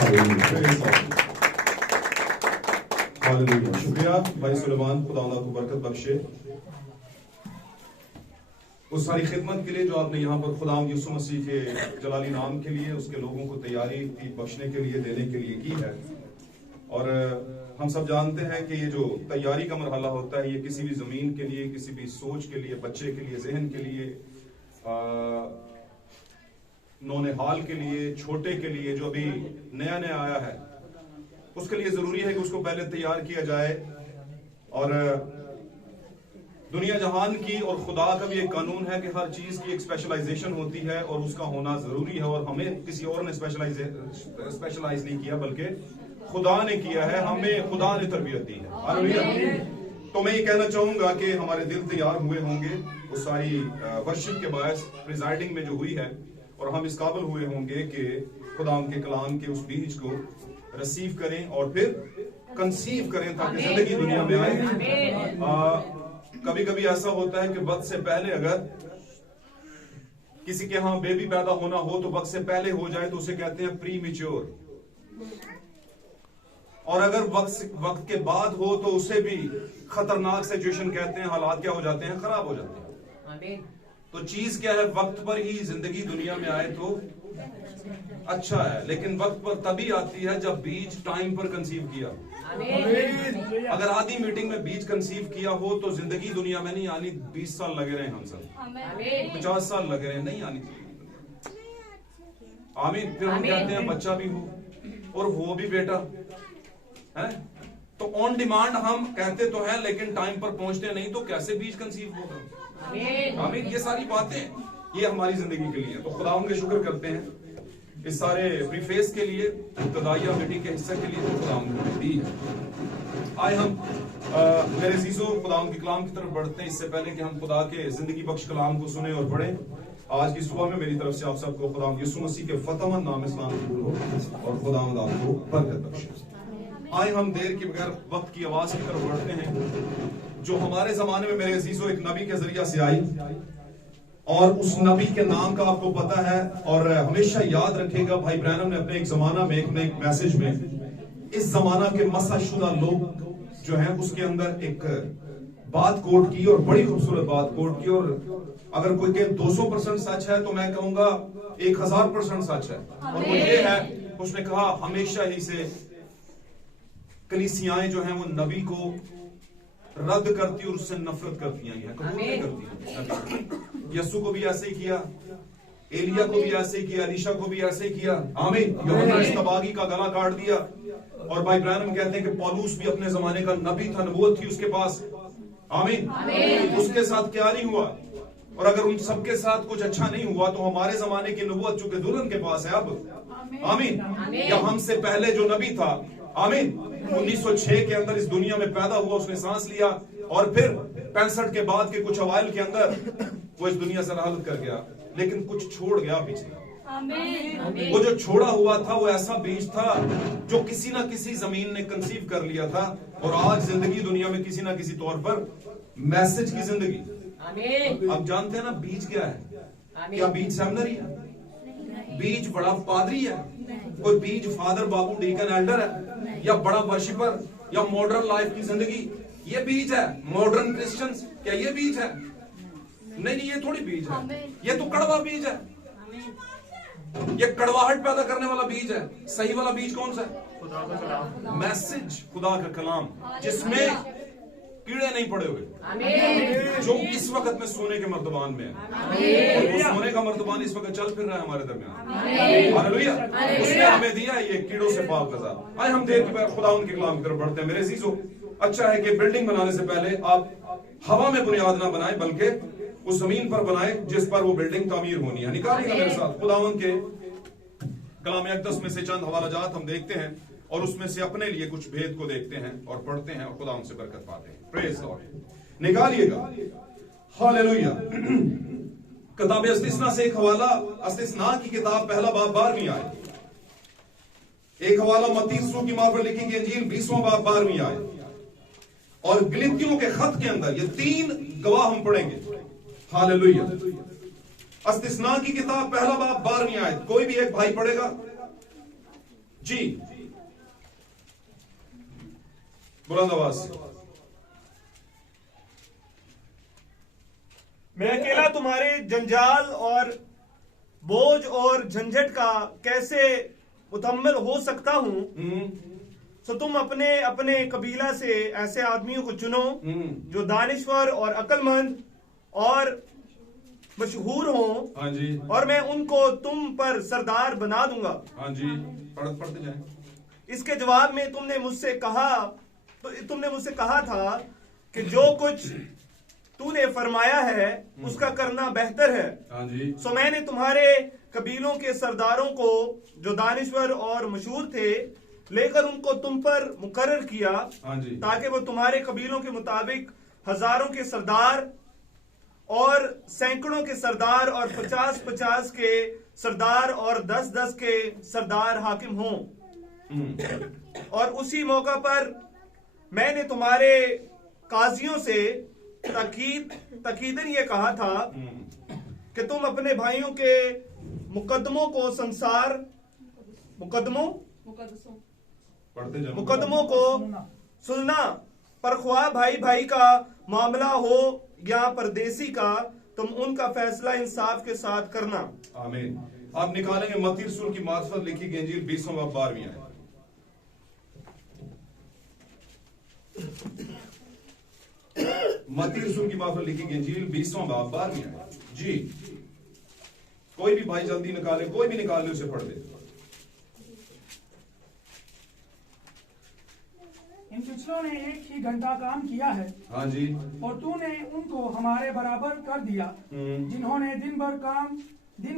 शुक्रिया भाई सुलेमान, खुदा आपको बरकत बख्शे उस सारी खिदमत के लिए जो आपने यहाँ पर खुदा यीशु मसीह के जलाली नाम के लिए, उसके लोगों को तैयारी बख्शने के लिए, देने के लिए की है। और हम सब जानते हैं कि ये जो तैयारी का मरहला होता है, ये किसी भी जमीन के लिए, किसी भी सोच के लिए, बच्चे के लिए, जहन के लिए, नौनिहाल के लिए, छोटे के लिए, जो अभी नया नया आया है, उसके लिए जरूरी है कि उसको पहले तैयार किया जाए। और दुनिया जहान की और खुदा का भी एक कानून है कि हर चीज की एक स्पेशलाइजेशन होती है और उसका होना जरूरी है। और हमें किसी और ने स्पेशलाइज नहीं किया, बल्कि खुदा ने किया है, हमें खुदा ने तरबियत दी है। हालेलुया। तो मैं ये कहना चाहूंगा कि हमारे दिल तैयार हुए होंगे उस सारी वर्शिप के बायस प्रिजाइडिंग में जो हुई है, और हम इस काबिल हुए होंगे कि खुदा के कलाम के उस बीज को रिसीव करें और फिर कंसीव करें, ताकि जिंदगी दुनिया में आए। कभी कभी ऐसा होता है कि वक्त से पहले अगर किसी के यहाँ बेबी पैदा होना हो तो वक्त से पहले हो जाए तो उसे कहते हैं प्री मैच्योर, और अगर वक्त के बाद हो तो उसे भी खतरनाक सिचुएशन कहते हैं। हालात क्या हो जाते हैं? खराब हो जाते हैं। तो चीज क्या है? वक्त पर ही जिंदगी दुनिया में आए तो अच्छा है, लेकिन वक्त पर तभी आती है जब बीज टाइम पर कंसीव किया। अगर आधी मीटिंग में बीज कंसीव किया हो तो जिंदगी दुनिया में नहीं आनी। 20 साल लगे रहे हम सब, 50 साल लगे रहे, नहीं आनी चाहिए। आमीन। फिर हम कहते हैं बच्चा भी हो और वो भी बेटा है, तो ऑन डिमांड हम कहते तो हैं, लेकिन टाइम पर पहुंचते नहीं, तो कैसे बीज कंसीव होगा? आमीन। ये सारी बातें ये हमारी जिंदगी के लिए। तो खुदा के शुक्र करते हैं इस सारे प्रीफेस के लिए, इब्तदाइया मीटिंग के हिस्से के लिए जो खुदा ने दी है। आए हम मेरे अजीजों खुदा के कलाम की तरफ बढ़ते हैं। इससे पहले कि हम खुदा के जिंदगी बख्श कलाम को सुने और पढ़ें, आज की सुबह में मेरी तरफ से आप सबको खुदा यीशु मसीह के फतेहमंद नाम में सलाम कबूल हो और खुदा आपको बरकत बख्शे। आए हम देर के बगैर वक्त की आवाज की तरफ बढ़ते हैं, जो हमारे जमाने में मेरे अजीजों एक नबी के जरिया से आई, और उस नबी के नाम का आपको पता है। और हमेशा याद रखेगा, भाई ब्रैनम ने अपने एक जमाना में अपने एक मैसेज में इस जमाना के मसाशुदा लोग जो हैं उसके अंदर एक बात कोट की, और बड़ी खूबसूरत बात कोट की। और अगर कोई कहे 200% सच है तो मैं कहूंगा 1000% सच है। और वो ये है, उसने कहा हमेशा ही से कलीसियाएं जो हैं वो नबी को रद्द करती और उससे नफरत करती हैं, कबूल नहीं करती। यस्सु को भी ऐसे ही किया, एलिया को भी ऐसे ही किया, अलीशा को भी ऐसे ही किया। आमीन। यूहन्ना इस्तबागी का गला काट दिया। और भाई ब्रैनम कहते हैं कि पौलुस भी अपने जमाने का नबी था, नबूवत थी उसके पास। आमीन। उसके साथ क्या नहीं हुआ? और अगर उन सबके साथ कुछ अच्छा नहीं हुआ तो हमारे जमाने की नबूवत चूंकि दुल्हन के पास है अब, आमीन, या हमसे पहले जो नबी था, आमीन, 1906 के अंदर इस दुनिया में पैदा हुआ, उसने सांस लिया, और फिर 65 के बाद के कुछ अवाइल के अंदर वो इस दुनिया से रहालत कर गया, लेकिन कुछ छोड़ गया पीछे। वो जो छोड़ा हुआ था वो ऐसा बीज था जो किसी ना किसी जमीन ने कंसीव कर लिया था, और आज जिंदगी दुनिया में किसी ना किसी तौर पर मैसेज की जिंदगी। आप जानते हैं ना बीज क्या है? क्या बीज सेमिनरी है? बीज बड़ा पादरी है? कोई बीज फादर बाबू डीकन एल्डर है, या बड़ा वर्शिपर, या मॉडर्न लाइफ की जिंदगी? ये बीज है। मॉडर्न क्रिश्चियंस, क्या ये बीज है? नहीं, ये थोड़ी बीज है, ये तो कड़वा बीज है। ये कड़वाहट पैदा करने वाला बीज है। सही वाला बीज कौन सा है? मैसेज, खुदा का कलाम, जिसमें कीड़े नहीं पड़े हुए, जो इस वक्त में सोने के मर्तबान में है। और वो सोने का मर्तबान इस वक्त चल फिर रहा है हमारे दरमियान। हालेलुया। उसने हमें दिया ये कीड़ों से पाक गज़ा। आए हम देर के खुदा उनके कलाम की तरफ बढ़ते हैं। मेरे अजीजों, अच्छा है कि बिल्डिंग बनाने से पहले आप हवा में बुनियाद ना बनाए, बल्कि उस जमीन पर बनाए जिस पर वो बिल्डिंग तामीर होनी है। निकालिएगा मेरे साथ खुदावन के कलाम अक़दस में से चंद हवालाजात हम देखते हैं, और उसमें से अपने लिए कुछ भेद को देखते हैं और पढ़ते हैं, और खुदा उनसे बरकत पाते हैं। Praise Lord. निकालिएगा। हालेलुया। किताब इस्तिस्ना से एक हवाला, इस्तिस्ना की किताब पहला बाब 12वीं आयत। एक हवाला मत्ती रसूल की मार्फत लिखी गई इंजील 20वां बाब 12वीं आयत। और गलतियों के खत के अंदर ये 3 गवाह हम पढ़ेंगे। हालेलुया। इस्तिस्ना की किताब पहला बाब 12वीं आयत। कोई भी एक भाई पढ़ेगा? जी, बुलंद आवाज से। मैं अकेला तुम्हारे जंजाल और बोझ और झंझट का कैसे मुतम्मिल हो सकता हूं। तो तुम अपने अपने कबीला से ऐसे आदमियों को चुनो जो दानिश्वर और अक्लमंद और मशहूर हो। हाँ जी, और मैं उनको तुम पर सरदार बना दूंगा। हाँ जी, पढ़ते जाए। इसके जवाब में तुमने मुझसे कहा था कि जो कुछ तूने फरमाया है उसका करना बेहतर है। हाँ जी, सो मैंने तुम्हारे कबीलों के सरदारों को जो दानिश्वर और मशहूर थे लेकर उनको तुम पर मुकर्रर किया। हाँ जी, ताकि वो तुम्हारे कबीलों के मुताबिक हजारों के सरदार और सैकड़ों के सरदार और 50-50 के सरदार और 10-10 के सरदार हाकिम हों। और उसी मौका पर मैंने तुम्हारे काजियों से तकीदन ये कहा था कि तुम अपने भाइयों के मुकदमों को सुनना, पर ख्वाह भाई भाई का मामला हो या परदेसी का, तुम उनका फैसला इंसाफ के साथ करना। आमीन। आप निकालेंगे मत्ती रसूल की मार्फत लिखी गई इंजील 20वां बाब 12वीं आयत। मत्ती रसूल की मार्फत लिखी गई इंजील 20वां बाब 12वीं आयत। जी, कोई भी भाई जल्दी निकाले, कोई भी निकाल ले, उसे पढ़ दे। इन पिछलों ने एक ही घंटा काम किया है। हाँ जी, और तूने उनको हमारे बराबर कर दिया, जिन्होंने दिन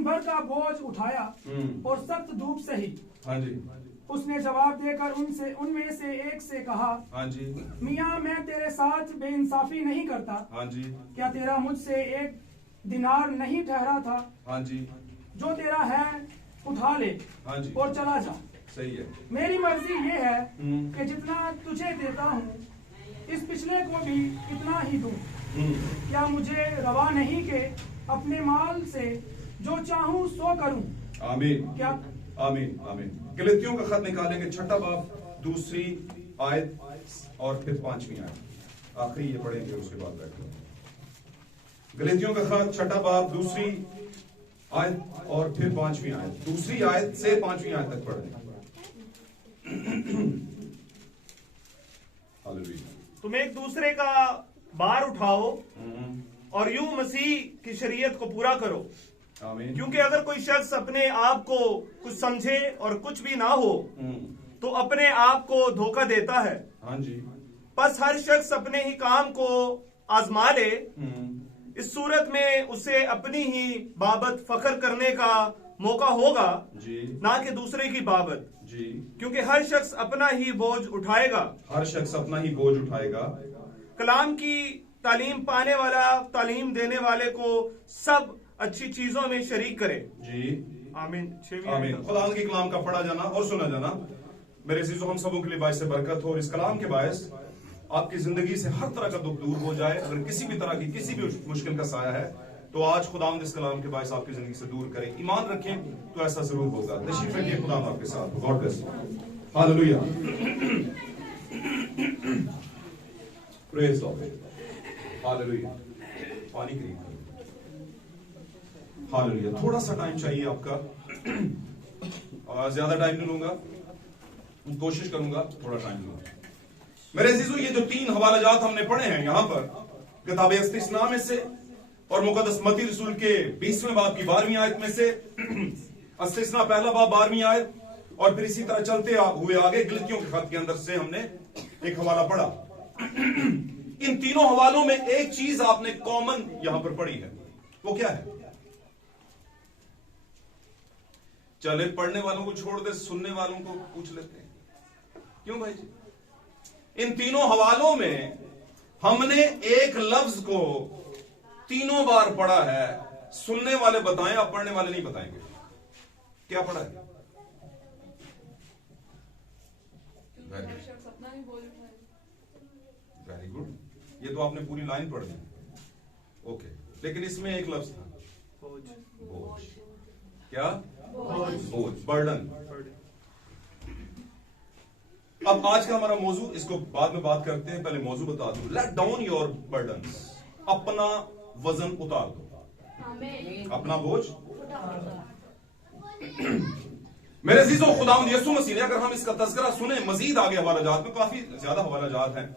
भर का बोझ उठाया और सख्त धूप सही। हाँ जी, उसने जवाब देकर उनमें से एक से कहा, हाँ जी, मियाँ मैं तेरे साथ बेइंसाफी नहीं करता। हाँ जी, क्या तेरा मुझसे एक दिनार नहीं ठहरा था? हाँ जी, जो तेरा है उठा ले हाँ जी, और चला जा। सही है। मेरी मर्जी ये है कि जितना तुझे देता हूँ इस पिछले को भी इतना ही दूं। क्या मुझे रवा नहीं कि अपने माल से जो चाहूं सो करूं? आमीन, क्या आमीन, आमीन। गलतियों का खत निकालेंगे 6 बाब 2 आयत और फिर 5वीं आयत। आखिरी ये पढ़ेंगे, उसके बाद बैठेंगे। गलतियों का खत 6 बाब 2 आयत और फिर 5वीं आयत। 2 आयत से 5वीं आयत तक पढ़ेंगे। तुम एक दूसरे का बार उठाओ और यूं मसीह की शरीयत को पूरा करो। आमीन। क्योंकि अगर कोई शख्स अपने आप को कुछ समझे और कुछ भी ना हो तो अपने आप को धोखा देता है। हाँ जी, बस हर शख्स अपने ही काम को आजमा ले। इस सूरत में उसे अपनी ही बाबत फख्र करने का मौका होगा जी, ना कि दूसरे की बाबत। जी, क्योंकि हर शख्स अपना ही बोझ उठाएगा। हर शख्स अपना ही बोझ उठाएगा। कलाम की तालीम पाने वाला तालीम देने वाले को सब अच्छी चीजों में शरीक करे। जी, आमीन। आमीन। खुदा की कलाम का पढ़ा जाना और सुना जाना मेरे अजीजों हम सबों के लिए बायस बरकत हो, और इस कलाम के बायस आपकी जिंदगी से हर तरह का दुख दूर हो जाए। अगर किसी भी तरह की किसी भी मुश्किल का साया है तो आज खुदावंद इस कलाम के बायस आपकी जिंदगी से दूर करे। ईमान रखें तो ऐसा जरूर होगा। तशरीफ रखिए, खुदा आपके साथ। God bless you. Hallelujah, praise Lord, hallelujah. पानी खरीद, हालेलुया। थोड़ा सा टाइम चाहिए आपका, ज्यादा टाइम नहीं लूंगा, कोशिश करूंगा थोड़ा टाइम लूंगा। मेरे अजीजों, ये जो 3 हवालाजात हमने पढ़े हैं यहाँ पर किताब इस्तिस्ना में से और मुकद्दस मत्ती रसूल के 20वें बाब की 12वीं आयत में से, इस्तिस्ना पहला बाब 12वीं आयत, और फिर इसी तरह चलते हुए आगे गलतियों के खत के अंदर से हमने एक हवाला पढ़ा। इन तीनों हवालों में एक चीज आपने कॉमन यहां पर पढ़ी है, वो क्या है? चले पढ़ने वालों को छोड़ दे, सुनने वालों को पूछ लेते हैं। क्यों भाई जी? इन तीनों हवालों में हमने एक लफ्ज को 3 बार पढ़ा है। सुनने वाले बताएं, आप पढ़ने वाले नहीं बताएंगे। क्या पढ़ा है? वेरी गुड, ये तो आपने पूरी लाइन पढ़ दी। ओके, लेकिन इसमें एक लफ्ज था, बोझ। क्या? बोझ, बर्डन। अब आज का हमारा मौजू, इसको बाद में बात करते हैं, पहले मौजू बता दूं। लेट डाउन योर बर्डन्स, अपना वजन उतार दो, अपना बोझ। मेरे अजीजों, खुदावंद यीशु मसीह ने, अगर हम इसका तज़किरा सुने मजीद आगे हवालाजात में, काफी ज्यादा हवालाजात हैं,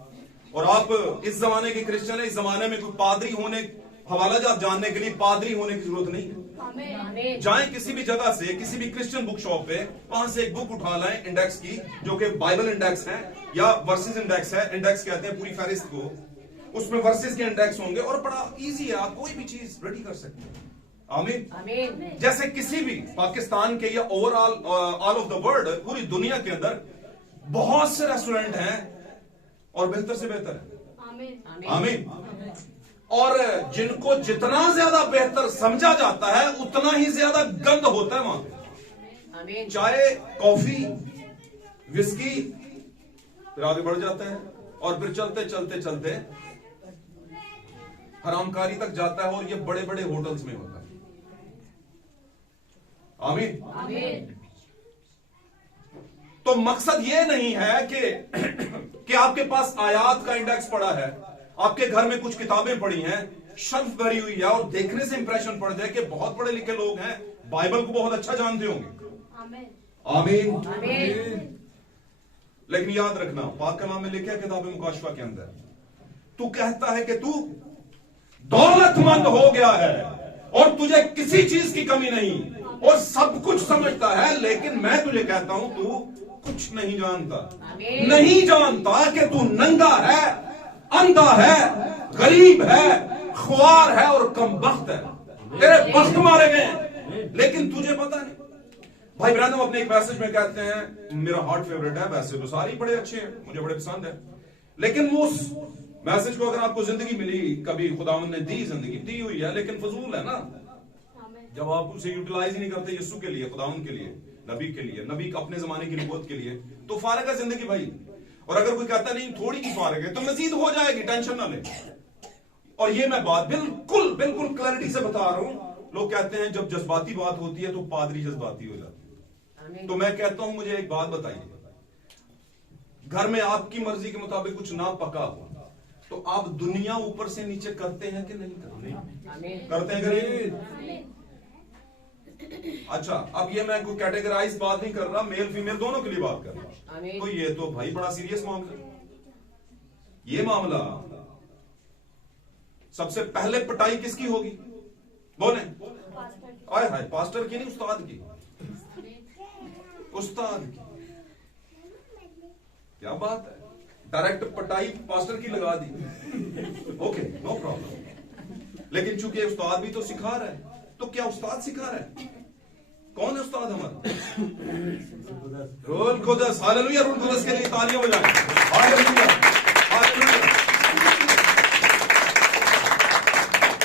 और आप इस जमाने के क्रिश्चियन है, इस जमाने में कोई पादरी होने, हवालाजात जानने के लिए पादरी होने की जरूरत नहीं है। जाएं किसी भी जगह से, किसी भी क्रिश्चियन बुक शॉप पे, वहां से एक बुक उठा लाएं इंडेक्स की, जो कि बाइबल इंडेक्स है या वर्सेस इंडेक्स है, इंडेक्स कहते हैं पूरी फहरिस्त को, उसमें वर्सेस के इंडेक्स होंगे, और बड़ा इजी है, आप कोई भी चीज रेडी कर सकते हैं। आमीन। जैसे किसी भी पाकिस्तान के या overall all of the world, पूरी दुनिया के अंदर बहुत से रेस्टोरेंट हैं और बेहतर से बेहतर है। आमीन। और जिनको जितना ज्यादा बेहतर समझा जाता है उतना ही ज्यादा गंद होता है वहां पे। चाय, कॉफी, विस्की, फिर आगे बढ़ जाता है, और फिर चलते चलते चलते हरामकारी तक जाता है, और ये बड़े बड़े होटल्स में होता है। आमीन। तो मकसद ये नहीं है कि आपके पास आयात का इंडेक्स पड़ा है, आपके घर में कुछ किताबें पड़ी हैं, शर्फ भरी हुई है, और देखने से इंप्रेशन पड़ जाए कि बहुत पढ़े लिखे लोग हैं, बाइबल को बहुत अच्छा जानते होंगे। आमीन। लेकिन याद रखना, पाक कलाम में लिखा है किताब मुकाशफा के अंदर, तू कहता है कि तू दौलतमंद हो गया है और तुझे किसी चीज की कमी नहीं, और सब कुछ समझता है, लेकिन मैं तुझे कहता हूं तू कुछ नहीं जानता। नहीं जानता कि तू नंगा है, अंधा है, गरीब है, ख्वार है और कमबख्त है, तेरे बख्त मारे गए, लेकिन तुझे पता नहीं। भाई ब्रैनम अपने एक मैसेज में कहते हैं, मेरा हार्ट फेवरेट है, वैसे तो सारे बड़े अच्छे हैं, मुझे बड़े पसंद है, लेकिन वो मैसेज को अगर आपको जिंदगी मिली, कभी खुदावंद ने दी, जिंदगी दी हुई है, लेकिन फजूल है ना, जब आप उसे यूटिलाइज ही नहीं करते यीशु के लिए, खुदावंद के लिए, नबी के लिए, नबी अपने जमाने की नबूवत के लिए, तो फारग है जिंदगी भाई। और अगर कोई कहता नहीं थोड़ी की फारग है, तो मजीद हो जाएगी, टेंशन ना ले। और ये मैं बात बिल्कुल बिल्कुल क्लैरिटी से बता रहा हूं। लोग कहते हैं जब जज्बाती बात होती है तो पादरी जज्बाती हो जाते हैं, तो मैं कहता हूं मुझे एक बात बताइए, घर में आपकी मर्जी के मुताबिक कुछ ना पका हो तो आप दुनिया ऊपर से नीचे करते हैं कि नहीं करते? करते हैं करिए। अच्छा, अब ये मैं कोई कैटेगराइज बात नहीं कर रहा, मेल फीमेल दोनों के लिए बात कर रहा, तो ये तो भाई बड़ा सीरियस मामला है। ये मामला सबसे पहले पिटाई किसकी होगी? बोले आए हाय, पास्टर की नहीं, उस्ताद की। उस्ताद की, क्या बात है, डायरेक्ट पिटाई पास्टर की लगा दी। Okay, no problem. लेकिन चूंकि उस्ताद भी तो सिखा रहा है, तो क्या उस्ताद सिखा रहा है? कौन है उस्ताद हमारा? रूह कुदस। हालेलुया। रूह कुदस के लिए तालियां बजाएं। Hallelujah, hallelujah.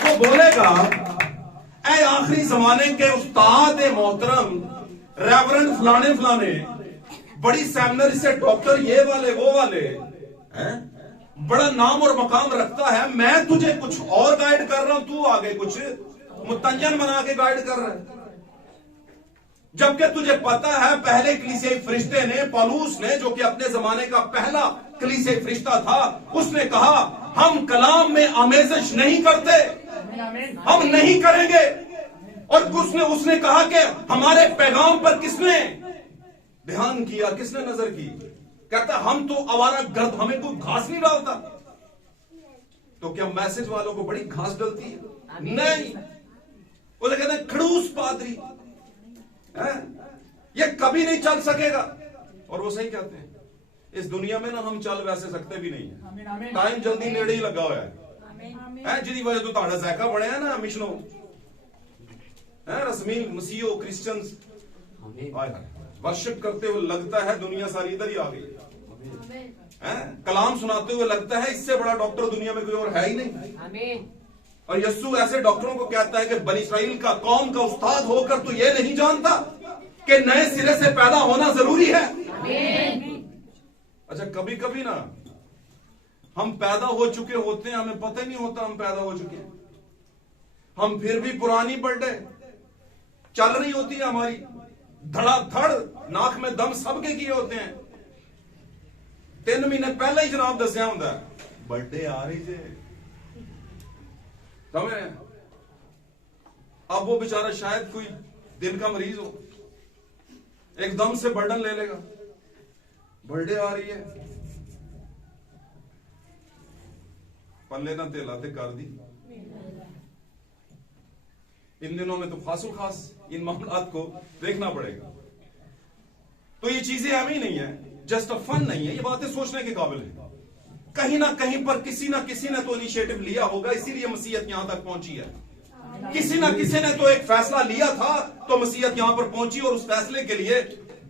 वो बोलेगा, ऐ आखिरी जमाने के उस्ताद मोहतरम, रेवरेंड फलाने फलाने, बड़ी सेमिनरी से डॉक्टर, ये वाले वो वाले हैं, बड़ा नाम और मकाम रखता है, मैं तुझे कुछ और गाइड कर रहा हूं, तू आगे कुछ मुतय्यन बना के गाइड कर रहा है। जबकि तुझे पता है पहले कलीसियाई फरिश्ते ने, पौलुस ने, जो कि अपने जमाने का पहला कलीसियाई फरिश्ता था, उसने कहा हम कलाम में आमेज़श नहीं करते, हम नहीं करेंगे। और उसने कहा कि हमारे पैगाम पर किसने ध्यान किया, किसने नजर की? कहता हम तो आवारा गर्द, हमें कोई घास नहीं डालता। तो क्या मैसेज वालों को बड़ी घास डलती है? नहीं। उसे कहते हैं खड़ूस पादरी है, ये कभी नहीं चल सकेगा। और वो सही कहते हैं, इस दुनिया में ना हम चल वैसे सकते भी नहीं है, टाइम जल्दी नेड़े ही लगा हुआ है, जिदी वजह तो ताड़ा जैका बड़े हैं ना मिशनो है, रस्मी मसीहो क्रिश्चियंस वर्शिप करते हुए लगता है दुनिया सारी इधर ही आ गई है, कलाम सुनाते हुए लगता है इससे बड़ा डॉक्टर दुनिया में कोई और है ही नहीं। और यस्सु ऐसे डॉक्टरों को कहता है कि बनी इस्राइल का, कौम का उस्ताद होकर तू ये नहीं जानता कि नए सिरे से पैदा होना जरूरी है। अच्छा, कभी कभी ना हम पैदा हो चुके होते हैं, हमें पता ही नहीं होता हम पैदा हो चुके हैं, हम फिर भी पुरानी बर्थडे चल रही होती है हमारी, धड़ाधड़ नाक में दम सबके किए होते हैं, 3 ਮਹੀਨੇ ਪਹਿਲਾਂ ਹੀ ਜਨਾਬ ਦੱਸਿਆ ਹੁੰਦਾ बर्थडे आ रही जे समझ रहे हैं? अब वो बेचारा शायद कोई दिल का मरीज हो, एकदम से बर्डन ले लेगा, बर्थडे आ रही है, पल्ले ना तेलाते कर दी। इन दिनों में तो खासो खास इन मामलात को देखना पड़ेगा। तो ये चीजें हमें ही नहीं है, जस्ट अ फन नहीं है, ये बातें सोचने के काबिल है। कहीं ना कहीं पर किसी ने तो इनिशिएटिव लिया होगा, इसीलिए मसीहत यहां तक पहुंची है। किसी ने तो एक फैसला लिया था तो मसीहत यहां पर पहुंची, और उस फैसले के लिए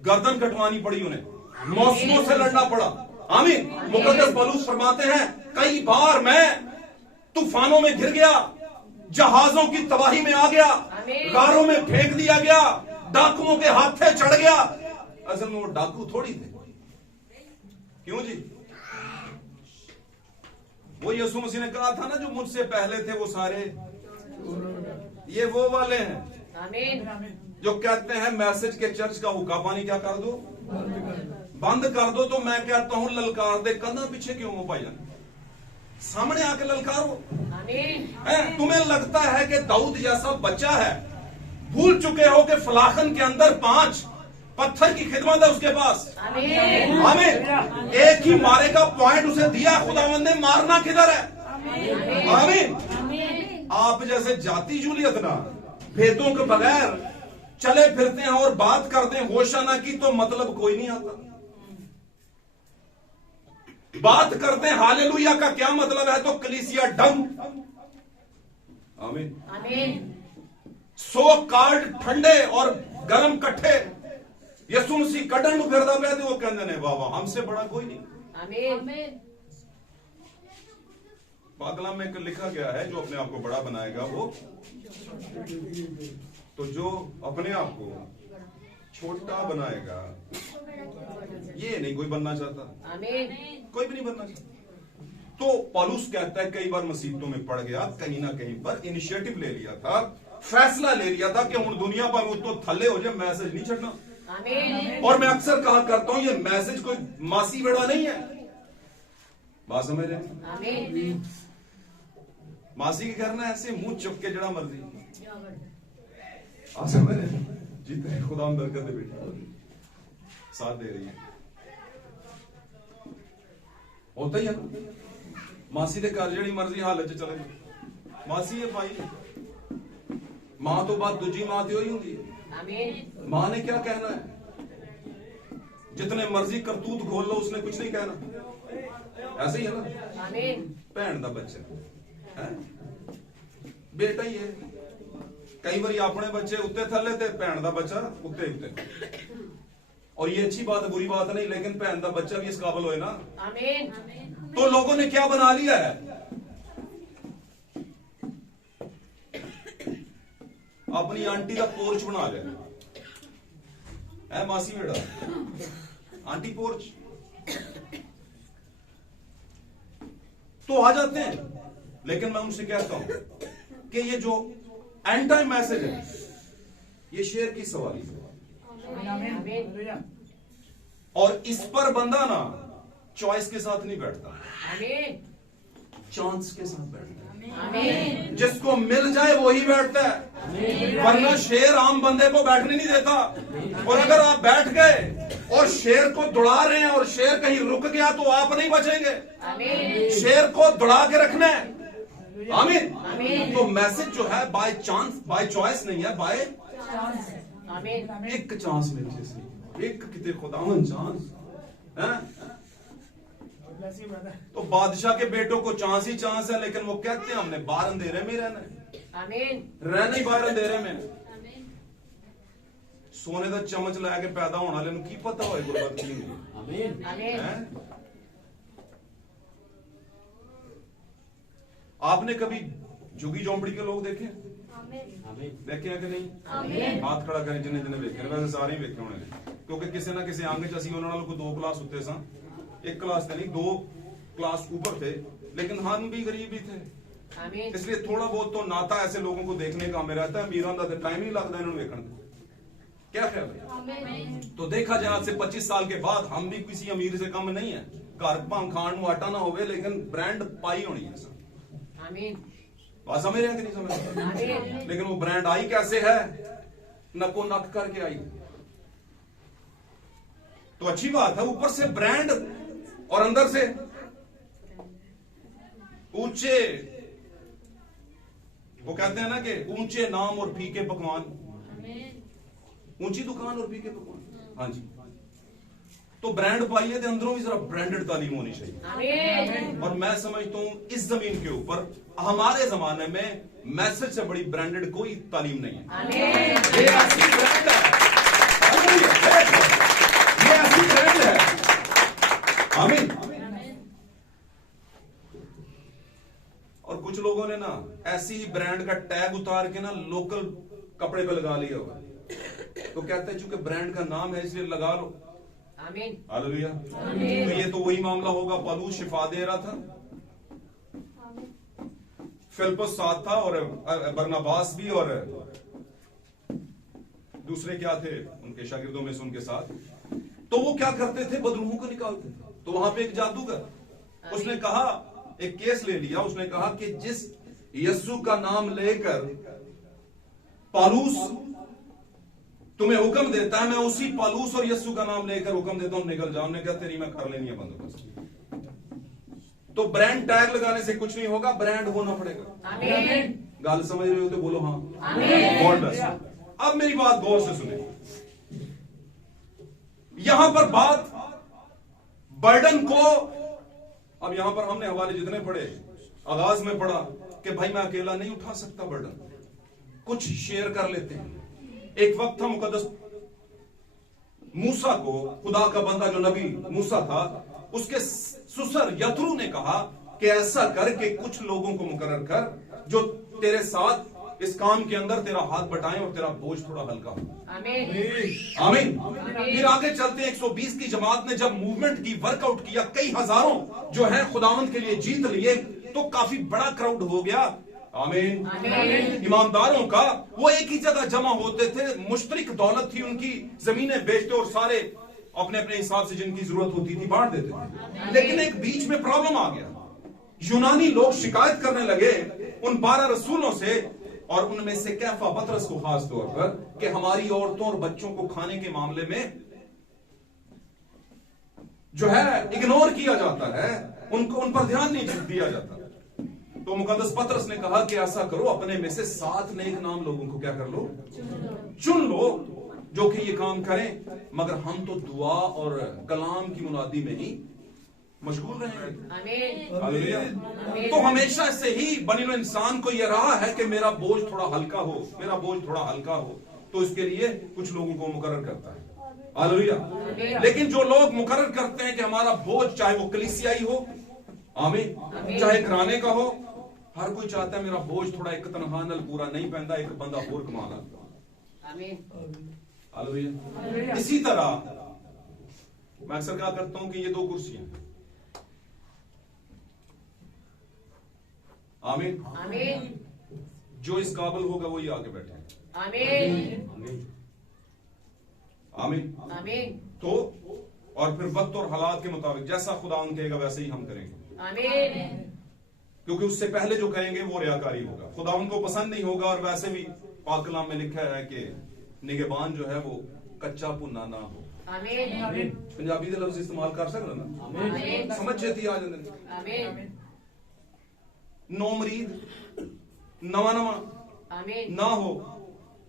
गर्दन कटवानी पड़ी, उन्हें मौसमों से लड़ना पड़ा। आमीन। मुकद्दस पौलुस फरमाते हैं, कई बार मैं तूफानों में घिर गया, जहाजों की तबाही में आ गया, गारों में फेंक दिया गया, डाकुओं के हाथे चढ़ गया। असल में वो डाकू थोड़ी थे, क्यों जी? वो यीशु मसीह ने कहा था ना, जो मुझसे पहले थे वो सारे, ये वो वाले हैं जो कहते हैं मैसेज के चर्च का हुक्का पानी क्या कर दो, बंद कर दो। तो मैं कहता हूं ललकार दे, कदम पीछे क्यों हो भाईजान? सामने आके ललकारो। तुम्हें लगता है कि दाऊद जैसा बच्चा है, भूल चुके हो कि फलाखन के अंदर 5 पत्थर की खिदमत है उसके पास। आमीन। एक ही मारे का पॉइंट उसे दिया खुदावंद ने, मारना किधर है? आमीन। आप जैसे जाति जूलियत ना भेदों के बगैर चले फिरते हैं और बात करते हैं होशाना की, तो मतलब कोई नहीं आता। बात करते हैं हालेलुया का क्या मतलब है, तो कलीसिया डम। आमीन। 100 कार्ड ठंडे और गरम कट्ठे यसु मसीह कड़न में फिरदा पे, वो कहते ने वाह वाह हमसे बड़ा कोई नहीं। आमीन। पागला में लिखा गया है, जो अपने आप को बड़ा बनाएगा वो, तो जो अपने आप को छोटा बनाएगा, ये नहीं कोई बनना चाहता। आमीन। कोई भी नहीं बनना चाहता। तो पौलुस कहता है, कई बार मुसीबतों में पड़ गया, कहीं ना कहीं पर इनिशिएटिव ले लिया था, फैसला ले लिया था कि हुण दुनिया पर तो थल्ले हो जाए, मैसेज नहीं छड़ना। और मैं अक्सर कहा करता हूं, ये मैसेज कोई मासी बेड़ा नहीं है। बात समझ रहे हैं? मासी के करना ऐसे मुंह चुप के जड़ा मर्जी, आप समझ रहे हैं? जितने खुदा बरकत दे बेटा साथ दे रही है, होता ही है। मासी के घर जड़ी मर्जी हालत चले, मासी है भाई, मां तो बात दूजी मां तो ही होंगी है। मां ने क्या कहना है? जितने मर्जी करतूत खोल लो, उसने कुछ नहीं कहना। ऐसे ही है ना? भैन का बच्चा है, बेटा ही है। कई बार अपने बच्चे उत्ते थले ते भैन का बच्चा उत्ते उत्ते, और ये अच्छी बात बुरी बात नहीं, लेकिन भैन का बच्चा भी इस काबिल होए ना। तो लोगों ने क्या बना लिया है, अपनी आंटी का पोर्च बना लिया है। मासी बेटा आंटी पोर्च तो आ जाते हैं, लेकिन मैं उनसे कहता हूं कि ये जो एंटाई मैसेज है, ये शेर की सवारी है, और इस पर बंदा ना चॉइस के साथ नहीं बैठता, चांस के साथ बैठता है। जिसको मिल जाए वो ही बैठता है, वरना शेर आम बंदे को बैठने नहीं देता। और अगर आप बैठ गए और शेर को दौड़ा रहे हैं और शेर कहीं रुक गया तो आप नहीं बचेंगे। शेर को दौड़ा के रखना है। आमीन। तो मैसेज जो है बाय चांस, बाय चॉइस नहीं है, बाय एक चांस मिल जैसे एक कितने खुदावन चांस है। तो बादशाह के बेटों को चांस ही चांस है, लेकिन वो कहते हैं हमने 12 अंधेरे में रहना है, रहना ही 12 अंधेरे में। सोने का चमच लैके पैदा होने वाले की पता होए गुरबत की होगी। आपने कभी झुगी झोंपड़ी के लोग देखे? देखे हैं कि नहीं? हाथ खड़ा करें जिन्हें जिन्हें देखे। वैसे सारे ही देखे होने, क्योंकि किसी ना किसी आंगे च उन्होंने को 2 क्लास उत्ते सा, 1 क्लास नहीं 2 क्लास ऊपर थे, लेकिन हम भी गरीब ही थे। इसलिए थोड़ा बहुत तो नाता ऐसे लोगों को देखने का हमें रहता है। अमीरों का टाइम ही लगता है इन्होंने देखने। क्या ख्याल है? तो देखा जाए आज से 25 साल के बाद हम भी किसी अमीर से कम नहीं है। घर भां खाण ਨੂੰ ਆਟਾ ਨਾ ਹੋਵੇ लेकिन ब्रांड पाई होनी है सर। आमीन। बात समझ रहे हैं कि नहीं समझ रहे? लेकिन वो ब्रांड आई कैसे है? नको नक करके आई। तो अच्छी बात है, ऊपर से ब्रांड और अंदर से ऊंचे, वो कहते हैं ना कि ऊंचे नाम और फीके पकवान, ऊंची दुकान और फीके पकवान। हाँ जी, तो ब्रांड पाइए तो अंदरों भी जरा ब्रांडेड तालीम होनी चाहिए। और मैं समझता हूं इस जमीन के ऊपर हमारे जमाने में मैसेज से बड़ी ब्रांडेड कोई तालीम नहीं है। ये ऐसी ब्रांड है, ये ऐसी ब्रांड है। आमीन। और कुछ लोगों ने ना ऐसी ब्रांड का टैग उतार के ना लोकल कपड़े पे लगा लिया हुआ, तो कहते हैं चूंकि ब्रांड का नाम है इसलिए लगा लो। आमीन। हालेलुया। तो ये तो वही मामला होगा, पौलुस शिफा दे रहा था, फिलिप्पुस साथ था और बरनबास भी, और दूसरे क्या थे उनके शागिर्दों में से उनके साथ। तो वो क्या करते थे? बदरूहों को निकालते थे। तो वहां पे एक जादूगर, उसने कहा, एक केस ले लिया, उसने कहा कि जिस यीशु का नाम लेकर पौलुस तुम्हें हुक्म देता है, मैं उसी पौलुस और यीशु का नाम लेकर हुक्म देता हूं, निकल जाओ। उन्होंने कहा तेरी मैं कर लेनी है बंदोबस्त। तो ब्रांड टैग लगाने से कुछ नहीं होगा, ब्रांड होना पड़ेगा। आमीन। गाल समझ रहे हो तो बोलो हाँ। आमीन। God bless. अब मेरी बात गौर से सुने, यहां पर बात बर्डन को, अब यहां पर हमने हवाले जितने पढ़े, आगाज में पढ़ा कि भाई मैं अकेला नहीं उठा सकता बर्डन, कुछ शेयर कर लेते हैं। एक वक्त था मुकद्दस मूसा को, खुदा का बंदा जो नबी मूसा था, उसके सुसर यथरू ने कहा कि ऐसा कर कि कुछ लोगों को मुकर्रर कर जो तेरे साथ इस काम के अंदर तेरा हाथ बटाएं और तेरा बोझ थोड़ा हल्का हो। आमीन। आमीन। फिर आगे चलते हैं, 120 की जमात ने जब मूवमेंट की, वर्कआउट किया, कई हजारों जो है खुदावंद के लिए जीत लिए, तो काफी बड़ा क्राउड हो गया। आमीन। ईमानदारों का वो एक ही जगह जमा होते थे, मुश्तरिक दौलत थी उनकी, जमीनें बेचते और सारे अपने अपने हिसाब से जिनकी जरूरत होती थी बांट देते थे। लेकिन एक बीच में प्रॉब्लम आ गया, यूनानी लोग शिकायत करने लगे उन 12 रसूलों से, और उनमें से कैफा पतरस को खास तौर पर, कि हमारी औरतों और बच्चों को खाने के मामले में जो है इग्नोर किया जाता है, उनको उन पर ध्यान नहीं दिया जाता। तो मुकद्दस पतरस ने कहा कि ऐसा करो, अपने में से 7 नेक नाम लोगों को क्या कर लो, चुन लो, जो कि ये काम करें, मगर हम तो दुआ और कलाम की मुनादी में ही मशगूल रहेंगे। हालेलुया। तो हमेशा से ही बनीनो इंसान को यह रहा है कि मेरा बोझ थोड़ा हल्का हो, मेरा बोझ थोड़ा हल्का हो, तो इसके लिए कुछ लोगों को मुकर्रर करता है। हालेलुया। लेकिन जो लोग मुकर्रर करते हैं कि हमारा बोझ, चाहे वो कलीसियाई हो, आमीन, चाहे घराने का हो, हर कोई चाहता है मेरा बोझ थोड़ा, एक तनहा नल पूरा नहीं पैंदा, एक बंदा और कमा ला। हालेलुया। इसी तरह मैं अक्सर क्या करता हूं कि ये 2 कुर्सियां, आमीन, आमीन। जो इस काबिल होगा वही आगे बैठे। आमीन। आमीन। आमीन। तो और फिर वक्त और हालात के मुताबिक जैसा खुदा कहेगा वैसे ही हम करेंगे। आमीन। क्योंकि उससे पहले जो करेंगे वो रियाकारी होगा, खुदा उनको पसंद नहीं होगा। और वैसे भी पाक कलाम में लिखा है कि निगहबान जो है वो कच्चा पुन्ना ना हो। आमीन। पंजाबी के लफ्ज इस्तेमाल कर सकते ना, समझ जेती आ जाते। आमीन। नो मरीद नवा नवा आमीन। ना हो,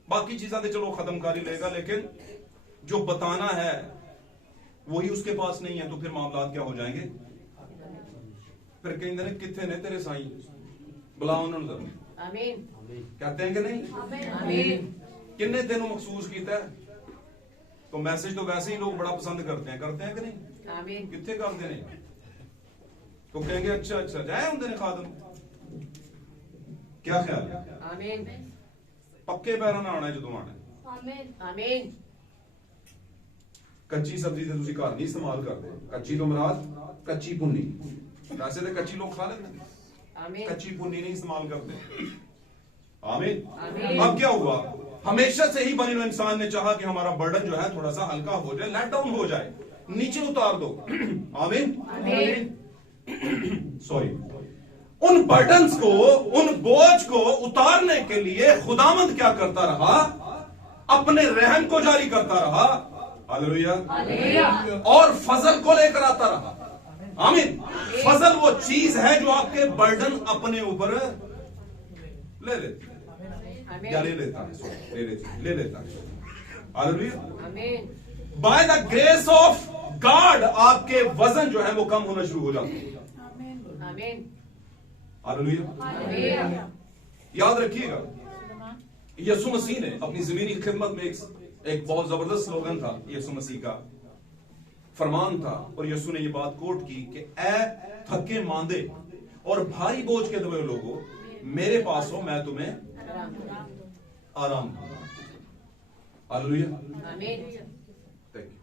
बाकी चीजें तो चलो खत्म कर ही लेगा, लेकिन जो बताना है वही उसके पास नहीं है, तो फिर मामला क्या हो जाएंगे? फिर कहते हैं कितने ने तेरे साईं, बुलाओ उन्होंने। आमीन। कहते हैं कि नहीं? आमीन। किन्ने तेनों महसूस किया है? तो मैसेज तो वैसे ही लोग बड़ा पसंद करते हैं कि नहीं? आमीन। कितने करते हैं? तो कहेंगे अच्छा अच्छा जय होंगे ने खादम। क्या ख्याल है? आमीन। पक्के पैरों ਨਾਲ ਆਣਾ ਜਦੋਂ ਆਣਾ। आमीन। आमीन। ਕੱਚੀ सब्जी ਤੇ ਤੁਸੀਂ ਘਰ ਨਹੀਂ ਇਸਤੇਮਾਲ ਕਰਦੇ। ਕੱਚੀ ਤੋਂ ਮੁਰਾਦ ਕੱਚੀ ਭੁੰਨੀ, वैसे तो कच्ची लोग खा लेते हैं, आमीन। कच्ची भुन्नी नहीं इस्तेमाल करते। आमीन। आमीन। अब क्या हुआ? हमेशा से ही बनी इंसान ने चाहा कि हमारा बर्डन जो है थोड़ा सा हल्का हो जाए, लेट डाउन हो जाए, नीचे उतार दो। आमीन। सॉरी, उन बर्डन्स को, उन बोझ को उतारने के लिए खुदावंद क्या करता रहा? अपने रहम को जारी करता रहा। हालेलुया। और फजल को लेकर आता रहा। आमीन। फजल वो चीज है जो आपके बर्डन अपने ऊपर ले लेती है, या ले लेता है, ले लेता है। Hallelujah. By the grace of God आपके वजन जो है वो कम होना शुरू हो जाते हैं। हालेलुया। याद रखिएगा, यीशु मसीह ने अपनी जमीनी खिदमत में एक बहुत जबरदस्त स्लोगन था, यीशु मसीह का फरमान था, और यीशु ने ये बात कोट की कि ऐ थके मांदे और भारी बोझ के दबे लोगों, मेरे पास हो, मैं तुम्हें आराम दूंगा। Hallelujah. Thank you.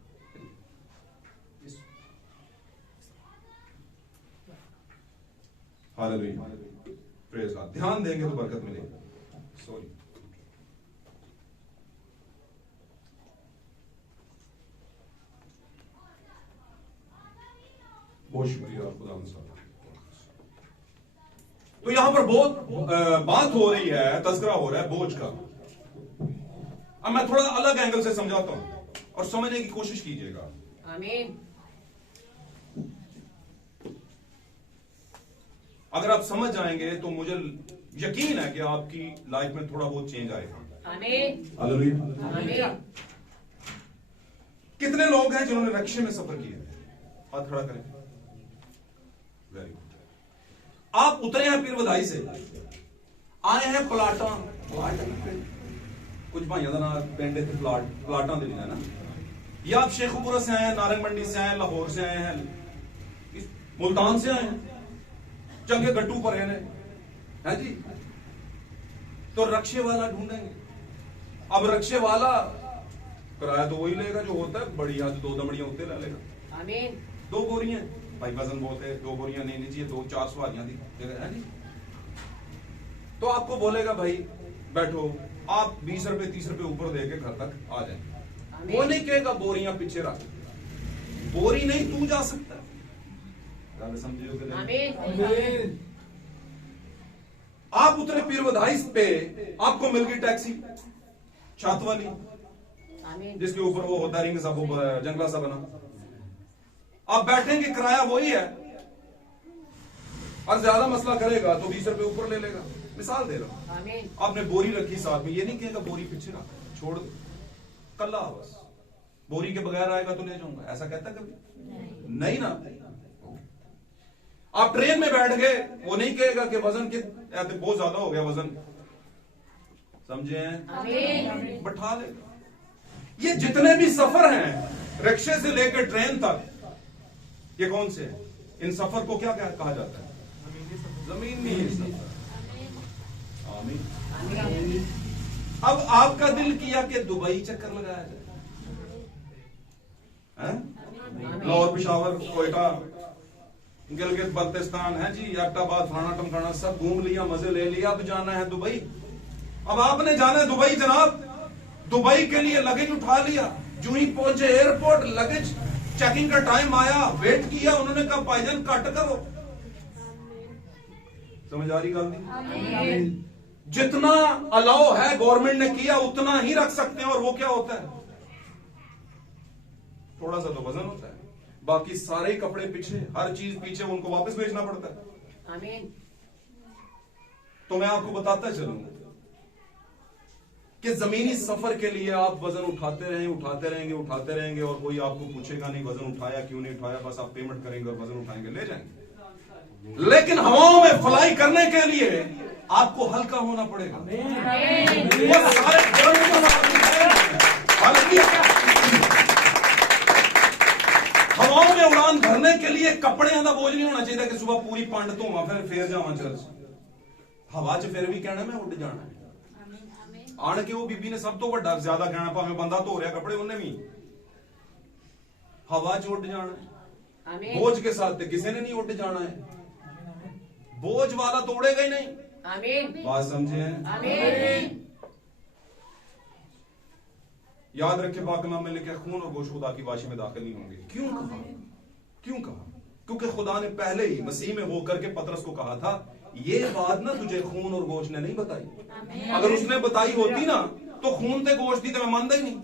Hallelujah. Praise God. ध्यान देंगे तो बरकत मिलेगी। सॉरी, बहुत शुक्रिया खुदा। तो यहां पर बहुत बात हो रही है, तज़किरा हो रहा है बोझ का। अब मैं थोड़ा अलग एंगल से समझाता हूं और समझने की कोशिश कीजिएगा। आमीन। अगर आप समझ जाएंगे तो मुझे यकीन है कि आपकी लाइफ में थोड़ा बहुत चेंज आएगा। आमीन। हालेलुया। आमीन। कितने लोग हैं जिन्होंने रिक्शे में सफर किया? हाथ खड़ा करें। Very good. आप उतरे हैं पीर बधाई से, आए हैं पलाटा, कुछ भाइयों का ना पिंड इतने पलाटा दे है ना, या आप शेखुपुरा से आए हैं, नारंग मंडी से आए हैं, लाहौर से आए हैं, मुल्तान से आए हैं, चंगे गट्टू पर है जी, तो रक्शे वाला ढूंढेंगे। अब रक्शे वाला किराया तो वही लेगा जो होता है, बड़ी हाथ 2 दमड़ियां होते ले लेगा। आमीन। 2 बोरियां भाई वजन बहुत है, 2 बोरियां नहीं चाहिए, 2-4 सवारियां थी जगह है जी। तो आपको बोलेगा भाई बैठो, आप 20 रुपए 30 रुपए ऊपर दे के घर तक आ जाएंगे। वो नहीं कहेगा बोरियां पीछे रख, बोरी नहीं तू जा सकता। समझिए। आमीन। आप उतरे पीर बधाई पे, आपको मिल गई टैक्सी छत वाली, आमीन। जिसके ऊपर वो होता रिंग सा जंगला सा बना। आप बैठेंगे, किराया वही है, और ज्यादा मसला करेगा तो 20 रुपए ऊपर ले लेगा। मिसाल दे रहा हूं। आमीन। आपने बोरी रखी साथ में, ये नहीं कहेगा बोरी पीछे रख, छोड़ दो, कल्ला बस, बोरी के बगैर आएगा तो ले जाऊंगा, ऐसा कहता कभी? नहीं ना। आप ट्रेन में बैठ गए, वो नहीं कहेगा कि वजन बहुत ज्यादा हो गया वजन, समझे हैं? आमीन। बैठा लेगा। ये जितने भी सफर हैं रिक्शे से लेकर ट्रेन तक, ये कौन से हैं? इन सफर को क्या कहा जाता है? जमीनी सफर। आमीन। अब आपका दिल किया कि दुबई चक्कर लगाया जाए, लाहौर, पेशावर, कोयटा, गिलगित बल्तिस्तान है जी, एबटाबाद, फलाना टमकाना सब घूम लिया, मजे ले लिया, अब जाना है दुबई। अब आपने जाना है दुबई जनाब, दुबई के लिए लगेज उठा लिया, जो ही पहुंचे एयरपोर्ट, लगेज चेकिंग का टाइम आया, वेट किया, उन्होंने कहा भाईजान कट करो। समझ आ रही गल नहीं? जितना अलाउ है गवर्नमेंट ने किया उतना ही रख सकते हैं, और वो क्या होता है? थोड़ा सा तो वजन होता है, बाकी सारे कपड़े पीछे, हर चीज पीछे, उनको वापस भेजना पड़ता है। आमीन। तो मैं आपको बताता चलूं कि जमीनी सफर के लिए आप वजन उठाते रहेंगे, और कोई आपको पूछेगा नहीं वजन उठाया क्यों नहीं उठाया, बस आप पेमेंट करेंगे और वजन उठाएंगे, ले जाएंगे। लेकिन हवाओं में फ्लाई करने के लिए आपको हल्का होना पड़ेगा। वो सारे हवाओं में उड़ान भरने के लिए कपड़े का बोझ नहीं होना चाहिए कि सुबह पूरी पंड धोवा फिर जावा चर्च, हवा च फिर भी कहना मैं उड़ जाना है। आन के वो बीबी ने सब तो बड़ा ज्यादा कहना, भावे बंदा धो रहा कपड़े, उन्हें भी हवा च उड़ जाना है। बोझ के साथ किसी ने नहीं उड़ जाना है, बोझ वाला तो उड़ेगा ही नहीं। आमीन। बात समझे हैं? आमीन। याद रखे पाकलाम में लिखे खून और गोश्त खुदा की वाशी में दाखिल नहीं होंगे। क्यों कहा? क्यों कहा? क्योंकि खुदा ने पहले ही मसीह में होकर के पतरस को कहा था, ये बात ना तुझे खून और गोश्त ने नहीं बताई। अगर उसने बताई होती ना तो खून ते गोश्त थी तो मैं मानता ही नहीं।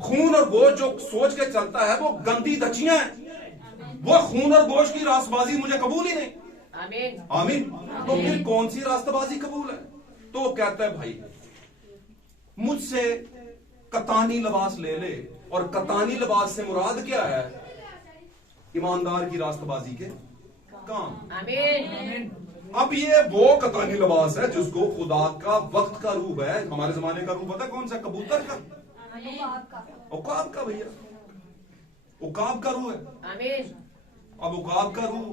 खून और गोश्त जो सोच के चलता है वो गंदी दचियां हैं। वो खून और गोश्त की रास्तबाजी मुझे कबूल ही नहीं। आमीन। तो फिर कौन सी रास्तबाजी कबूल है? तो वो कहता है भाई मुझसे कतानी लिबास ले ले, और कतानी लिबास से मुराद क्या है? ईमानदार की रास्तबाजी के काम। अब ये वो कतानी लिबास है जिसको खुदा का वक्त का रूप है। हमारे जमाने का रूप पता है कौन सा? कबूतर का, उकाब का। भैया उकाब का रूह है। अब उकाब का रूह,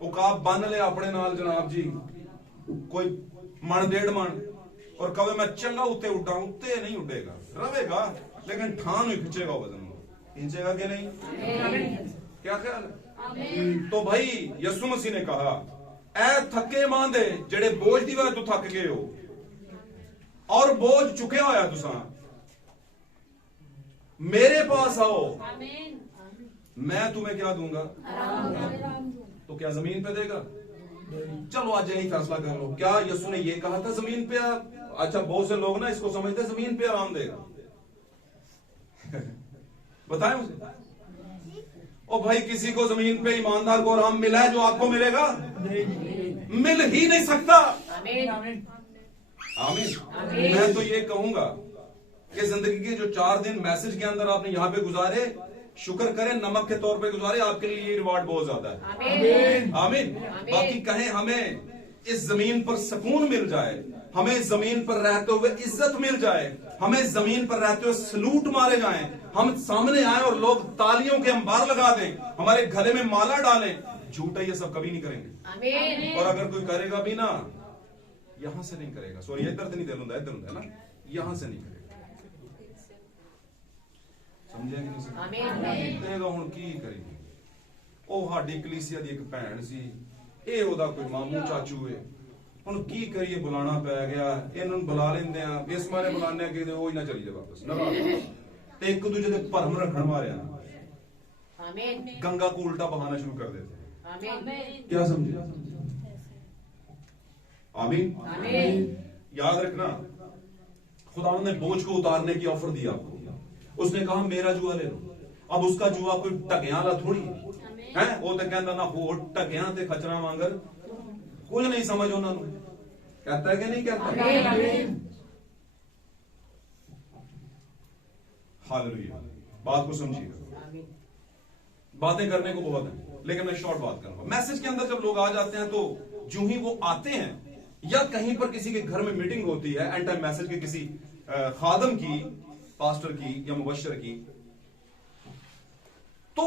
उकाब बन ले अपने नाल जनाब जी कोई मन 1.5 मन, और कभी मैं चंगा उत्ते उड़ा, उत्ते नहीं उड़ेगा, रवेगा लेकिन ठान ही खींचेगा वजन, खींचेगा कि नहीं? क्या ख्याल है? तो भाई यीशु मसीह ने कहा, ऐ थके मांदे जेड़े बोझ दी वजह तू थक गए हो और बोझ चुके होया तुसा, मेरे पास आओ, मैं तुम्हें क्या दूंगा? तो क्या जमीन पे देगा? चलो आज यही फैसला कर लो, क्या यीशु ने ये कहा था जमीन पे? अच्छा बहुत से लोग ना इसको समझते जमीन पे आराम देगा। बताएं मुझे। ओ भाई किसी को जमीन पे ईमानदार को आराम मिला है जो आपको मिलेगा? मिल ही नहीं सकता। आमीन। मैं तो ये कहूंगा कि जिंदगी के जो 4 दिन मैसेज के अंदर आपने यहां पे गुजारे, शुक्र करें, नमक के तौर पे गुजारे, आपके लिए ये रिवार्ड बहुत ज्यादा है। आमीन। बाकी कहें हमें इस जमीन पर सुकून मिल जाए, हमें जमीन पर रहते हुए इज्जत मिल जाए, हमें जमीन पर रहते हुए सलूट मारे जाएं, हम सामने आए और लोग तालियों के अंबार लगा दें, हमारे गले में माला डालें, झूठा ये सब कभी नहीं करेंगे। और अगर कोई करेगा भी ना, यहां से नहीं करेगा, सॉरी इधर नहीं देना, इधर होता है ना, यहां से नहीं करेगा। समझे कि नहीं? देगा हुण की करेगी। ਉਹ ਸਾਡੀ ਕਲੀਸਿया ਦੀ ਇੱਕ ਭੈਣ ਸੀ, ਇਹ ਉਹਦਾ ਕੋਈ ਮਾਮੂ ਚਾਚੂ ਹੈ, ਹੁਣ ਕੀ ਕਰੀਏ, ਬੁਲਾਣਾ ਪੈ ਗਿਆ, ਇਹਨਾਂ ਨੂੰ ਬੁਲਾ ਲੈਂਦੇ ਆ, ਇਸ ਮਾਰੇ ਬੁਲਾਣੇ ਕਿ ਉਹ ਹੀ ਨਾ ਚਲੀ ਜਾਏ ਵਾਪਸ ਨਾ, ਤੇ ਇੱਕ ਦੂਜੇ ਦੇ ਭਰਮ ਰੱਖਣ ਮਾਰਿਆ ਆਮੀਨ गंगा को उल्टा बहाना शुरू कर देते हैं। आमीन। क्या समझे? आमीन। याद रखना, खुदा ने बोझ को उतारने की ऑफर दी आपको, उसने कहा मेरा जुआ ले लो। अब उसका जुआ कोई टकियां वाला थोड़ी है, वो तो कहता ना हो टकियां ते खचरा वांगर कुछ नहीं समझ उन्होंने, कहता है कि नहीं कहता? हालेलुया। बात को समझिएगा, बातें करने को बहुत है लेकिन मैं शॉर्ट बात करूंगा। मैसेज के अंदर जब लोग आ जाते हैं तो जो ही वो आते हैं या कहीं पर किसी के घर में मीटिंग होती है, एंड टाइम मैसेज के किसी खादम की, पास्टर की या मुबशर की, तो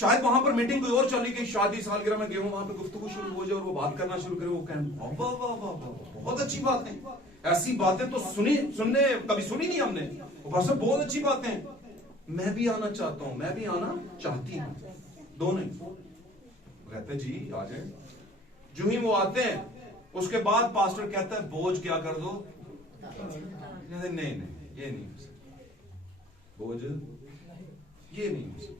शायद वहां पर मीटिंग कोई और चली गई, शादी सालगिरह में गए हो, वहां पर गुफ्तगू शुरू हो जाए और वो बात करना शुरू करे, वो कहें वाह वाह वाह वाह बहुत अच्छी बातें, ऐसी बातें तो सुनने कभी सुनी नहीं हमने, बस बहुत अच्छी बातें, मैं भी आना चाहता हूं, मैं भी आना चाहती हूं, दोनों ही कहते जी आ जाए। जो ही वो आते हैं उसके बाद पास्टर कहता है बोझ क्या कर दो, नहीं नहीं ये नहीं हो सकता, बोझ ये नहीं हो सकता।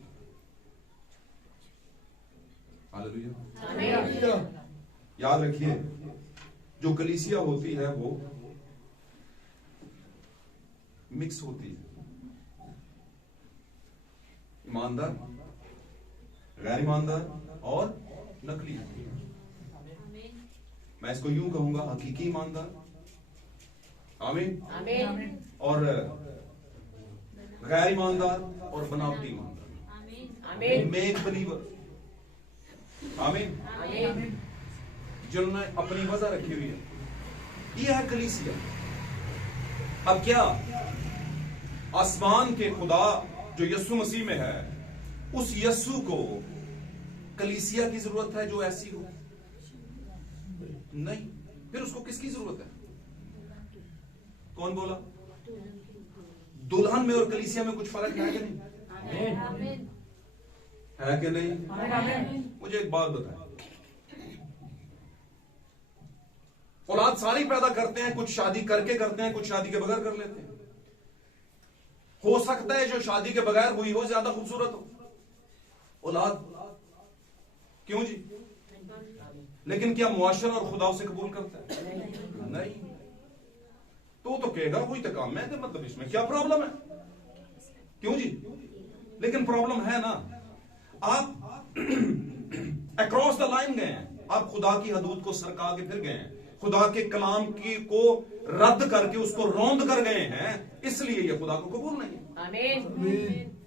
हालेलुया। याद रखिए, जो कलीसिया होती है वो मिक्स होती है, ईमानदार, गैर ईमानदार और नकली। मैं इसको यूं कहूंगा, हकीकी ईमानदार, आमीन, और गैर ईमानदार और बनावटी ईमानदार, मेक बिलीवर, आमीन, जिन्होंने अपनी वजह रखी हुई है। यह है कलीसिया। अब क्या आसमान के खुदा जो यीशु मसीह में है, उस यीशु को कलीसिया की जरूरत है जो ऐसी हो? नहीं। फिर उसको किसकी जरूरत है? कौन बोला? दुल्हन में और कलीसिया में कुछ फर्क है कि नहीं? है कि नहीं? मुझे एक बात बताएं, औलाद सारी पैदा करते हैं, कुछ शादी करके करते हैं, कुछ शादी के बगैर कर लेते हैं। हो सकता है जो शादी के बगैर हुई हो ज्यादा खूबसूरत हो औलाद, क्यों जी? लेकिन क्या मुआशरा और खुदा उसे कबूल करता है? नहीं। तो कहेगा वही तो काम है, तो मतलब इसमें क्या प्रॉब्लम है, क्यों जी? लेकिन प्रॉब्लम है ना, आप अक्रॉस द लाइन गए हैं, आप खुदा की हदूद को सरका के फिर गए हैं, खुदा के कलाम की को रद्द करके उसको रौंद कर गए हैं, इसलिए ये खुदा को कबूल नहीं है। आमीन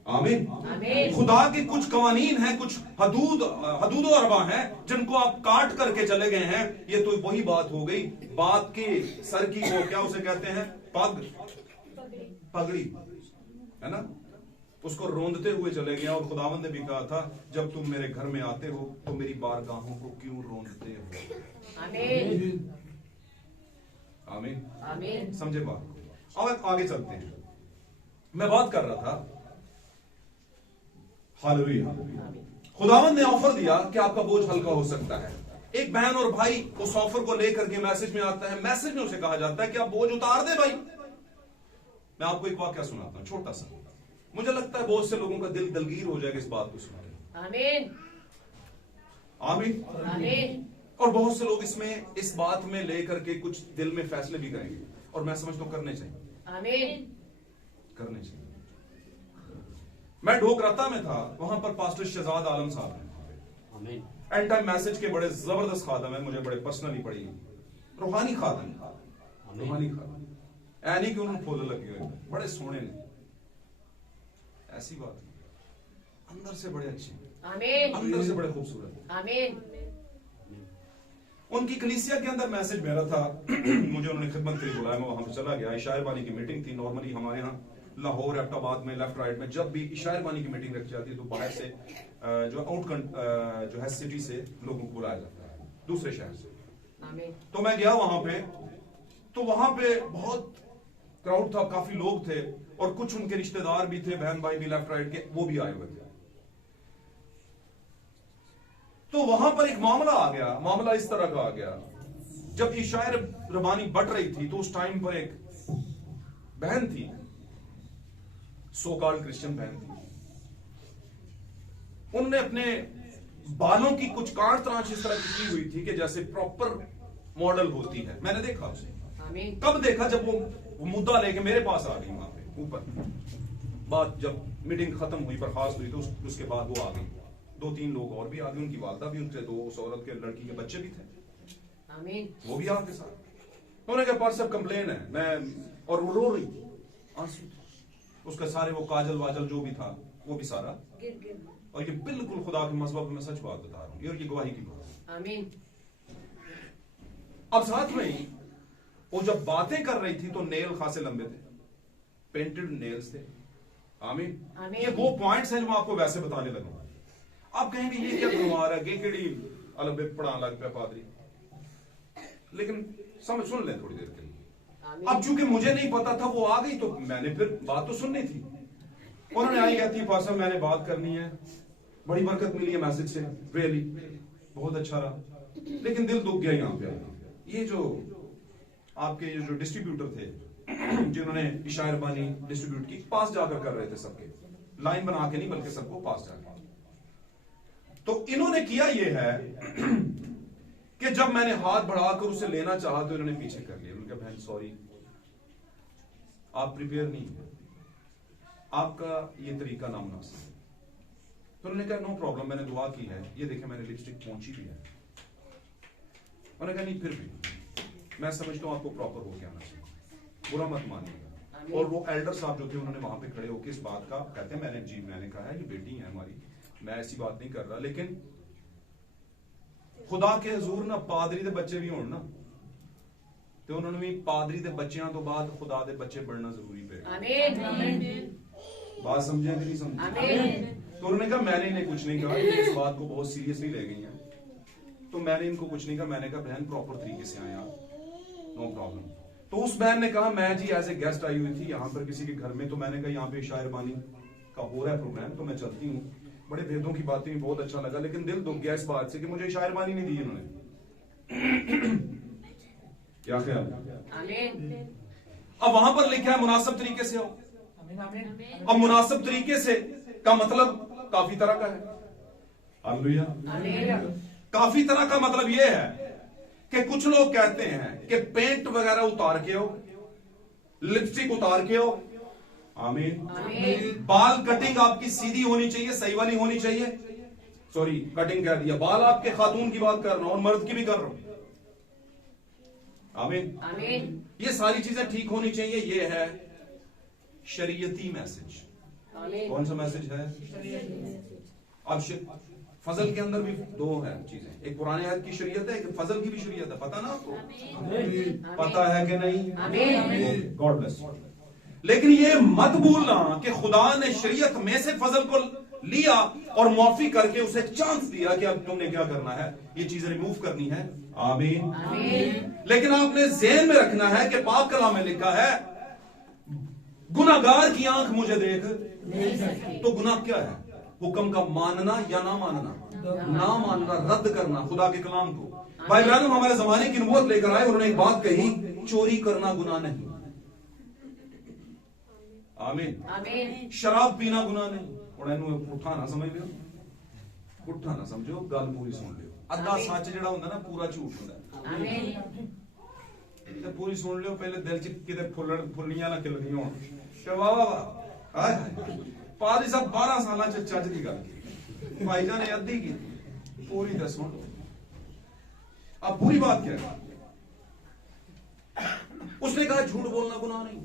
आमीन। आमीन। खुदा के कुछ कवानीन हैं, कुछ हदूद अरबा हैं जिनको आप काट करके चले गए हैं। ये तो वही बात हो गई, बात के सर की वो क्या उसे कहते हैं, पगड़ी है ना, उसको रोंदते हुए चले गए। और खुदावंद ने भी कहा था, जब तुम मेरे घर में आते हो तो मेरी बारगाहों को क्यों रोंदते हो? आमीन आमीन आमीन। समझे बात? अब आगे चलते हैं। मैं बात कर रहा था, हालेलुया, खुदावंद ने ऑफर दिया कि आपका बोझ हल्का हो सकता है। एक बहन और भाई उस ऑफर को लेकर के मैसेज में आता है, मैसेज में उसे कहा जाता है कि आप बोझ उतार दे भाई। मैं आपको एक वाक्या सुनाता हूं, छोटा सा, मुझे लगता है बहुत से लोगों का दिल दलगीर हो जाएगा इस बात को सुन के। आमीन आमीन आमीन। और बहुत से लोग इसमें इस बात में लेकर के कुछ दिल में फैसले भी करेंगे, और मैं समझता हूं करने चाहिए, आमीन। करने चाहिए। मैं ढोकराता में था, वहां पर पास्टर शहजाद आलम साहब हैं, आमीन। एंड टाइम मैसेज के बड़े जबरदस्त खादम है, मुझे बड़े पर्सनली पड़ी, रूहानी खादम, रूहानी खादम, ऐनी कि उन्होंने फूल लगे हुए, बड़े सोने ने, ऐसी बात नहीं, अंदर से बड़े अच्छे, आमीन अंदर से बड़े खूबसूरत। आमीन। उनकी कलीसिया के अंदर मैसेज मेरा था, मुझे उन्होंने खिदमत के लिए बुलाया, मैं वहां पर चला गया। इशायर बानी की मीटिंग थी। नॉर्मली हमारे यहाँ लाहौर, एबटाबाद में लेफ्ट राइट में जब भी इशायर बानी की मीटिंग रखी जाती है तो बाहर से जो है सिटी से लोगों को बुलाया जाता है, दूसरे शहर से। आमीन। तो मैं गया वहां पे, तो वहां पे बहुत क्राउड था, काफी लोग थे, और कुछ उनके रिश्तेदार भी थे, बहन भाई भी लेफ्ट राइट के, वो भी आए हुए थे। तो वहां पर एक मामला आ गया, मामला इस तरह का आ गया, जब इशायर रबानी बट रही थी तो उस टाइम पर एक बहन थी, सो कॉल्ड क्रिश्चियन बहन थी, उनने अपने बालों की कुछ काट त्रांच इस तरह की हुई थी कि जैसे प्रॉपर मॉडल होती है। मैंने देखा उसे, आमीन। कब देखा, जब वो मुद्दा लेके मेरे पास आ गई वहां पे ऊपर, बात जब मीटिंग खत्म हुई, बर्खास्त हुई, तो उसके बाद वो आ गई, 2-3 लोग और भी आ गए, उनकी वालदा भी उनसे, 2 उस औरत के लड़की के बच्चे भी थे, आमीन। वो भी आपके साथ। उन्होंने कहा पर सब कंप्लेन है, मैं, और वो रो रही, आंसू थे उसका, सारे वो काजल वाजल जो भी था वो भी सारा, और ये बिल्कुल खुदा के मज़हब में सच बात बता रहा हूं, ये गवाही की बात। आमीन। अब साथ में ही वो जब बातें कर रही थी तो नेल खासे लंबे थे, पेंटेड नेल्स थे। आमीन। आमीन। ये वो पॉइंट्स हैं जो मैं आपको वैसे बताने लगा। आप कहेंगे ये क्या गुमार है, केड़ी अलबे पढ़ा लग पे पादरी, लेकिन समझ सुन ले थोड़ी देर के लिए। अब चूंकि मुझे नहीं पता था, वो आ गई तो मैंने फिर बात तो सुननी थी। उन्होंने आई कहती, पासा मैंने बात करनी है, बड़ी बरकत मिली है मैसेज से, रियली बहुत अच्छा रहा, लेकिन दिल दुख गया यहाँ पे। ये जो आपके ये जो डिस्ट्रीब्यूटर थे जिन्होंने इशायर बानी डिस्ट्रीब्यूट की, पास जाकर कर रहे थे सबके, लाइन बना के नहीं बल्कि सबको पास जाकर। तो इन्होंने किया ये है कि जब मैंने हाथ बढ़ाकर उसे लेना चाहा तो इन्होंने पीछे कर लिया। उनका बहन सॉरी, आप प्रिपेयर नहीं है, आपका ये तरीका नामुनासिब है। तो उन्होंने कहा नो प्रॉब्लम, मैंने दुआ की है, ये देखे मैंने लिपस्टिक पहुंची भी है। उन्होंने कहा नहीं फिर भी मैं समझता हूं आपको प्रॉपर होके आना चाहिए, बुरा मत मानिएगा। और वो एल्डर साहब जो थे उन्होंने वहां पे खड़े होकर इस बात का कहते हैं, मैंने कहा है ये बेटी है हमारी, मैं ऐसी बात नहीं कर रहा, लेकिन खुदा के हजूर ना पादरी दे बच्चे भी होण ना, तो उन्होंने भी पादरी दे बच्चों तो बाद खुदा दे बच्चे बढ़ना जरूरी पे। आमीन। बात समझे कि नहीं समझे? आमीन। तो उन्होंने कहा मैंने इन्हें कुछ नहीं कहा, ये इस बात को बहुत सीरियसली ले गई हैं, तो मैंने इनको कुछ नहीं कहा। मैंने कहा बहन प्रॉपर तरीके से आया, नो प्रॉब्लम। तो उस बहन ने कहा मैं जी एज ए गेस्ट आई हुई थी यहाँ पर किसी के घर में, तो मैंने कहा यहाँ पे शायर बानी का हो रहा है प्रोग्राम, तो मैं चलती हूँ। बड़े भेदों की बातें बहुत अच्छा लगा, लेकिन दिल दुख गया इस बात से कि मुझे शायर बानी नहीं दी इन्होंने। क्या ख्याल? आमीन। अब वहां पर लिखा है मुनासिब तरीके से हो, अब मुनासिब तरीके से का मतलब काफी तरह का है। हालेलुया। काफी तरह का मतलब यह है कि कुछ लोग कहते हैं कि पेंट वगैरह उतार के हो, लिपस्टिक उतार के हो। आमीन। बाल कटिंग आपकी सीधी होनी चाहिए, सही वाली होनी चाहिए। सॉरी, कटिंग कह दिया, बाल आपके खातून की बात कर रहा हूं और मर्द की भी कर रहा हूं। आमीन। ये सारी चीजें ठीक होनी चाहिए। ये है शरीयती मैसेज। कौन सा मैसेज है? अब फजल के अंदर भी दो है चीजें, एक पुराने आयत की शरीयत है, एक फजल की भी शरीयत है। पता ना आपको? पता है कि नहीं? God bless. लेकिन ये मत भूलना कि खुदा ने शरीयत में से फजल को लिया और मुआफी करके उसे चांस दिया कि अब तुमने क्या करना है, ये चीजें रिमूव करनी है। आमीन। लेकिन आपने ज़हन में रखना है कि पाक कलाम में लिखा है, गुनाहगार की आंख मुझे देख नहीं सकती। तो गुनाह क्या है? हुक्म का मानना या ना मानना? ना मानना, रद्द करना खुदा के कलाम को। भाई ब्रैनम हमारे जमाने की नबूवत लेकर आए, उन्होंने एक बात कही, चोरी करना गुनाह नहीं। आमीन। शराब पीना गुनाह नहीं। उठा ना समझ लियो, उठा ना समझो, गल पूरी सुन लियो। अद्धा सच जेड़ा हुंदा ना, पूरा झूठ हुंदा। ते पूरी सुन लियो, पहले दिल च किते फुल्लियां ना खिलनियां होण। वाह वाह वाह, हाय हाय, पादरी साहब 12 साल चच दी गल की, भाईजान ने अद्धी की, पूरी तो सुन लो। अब पूरी बात क्या है? उसने कहा झूठ बोलना गुनाह नहीं,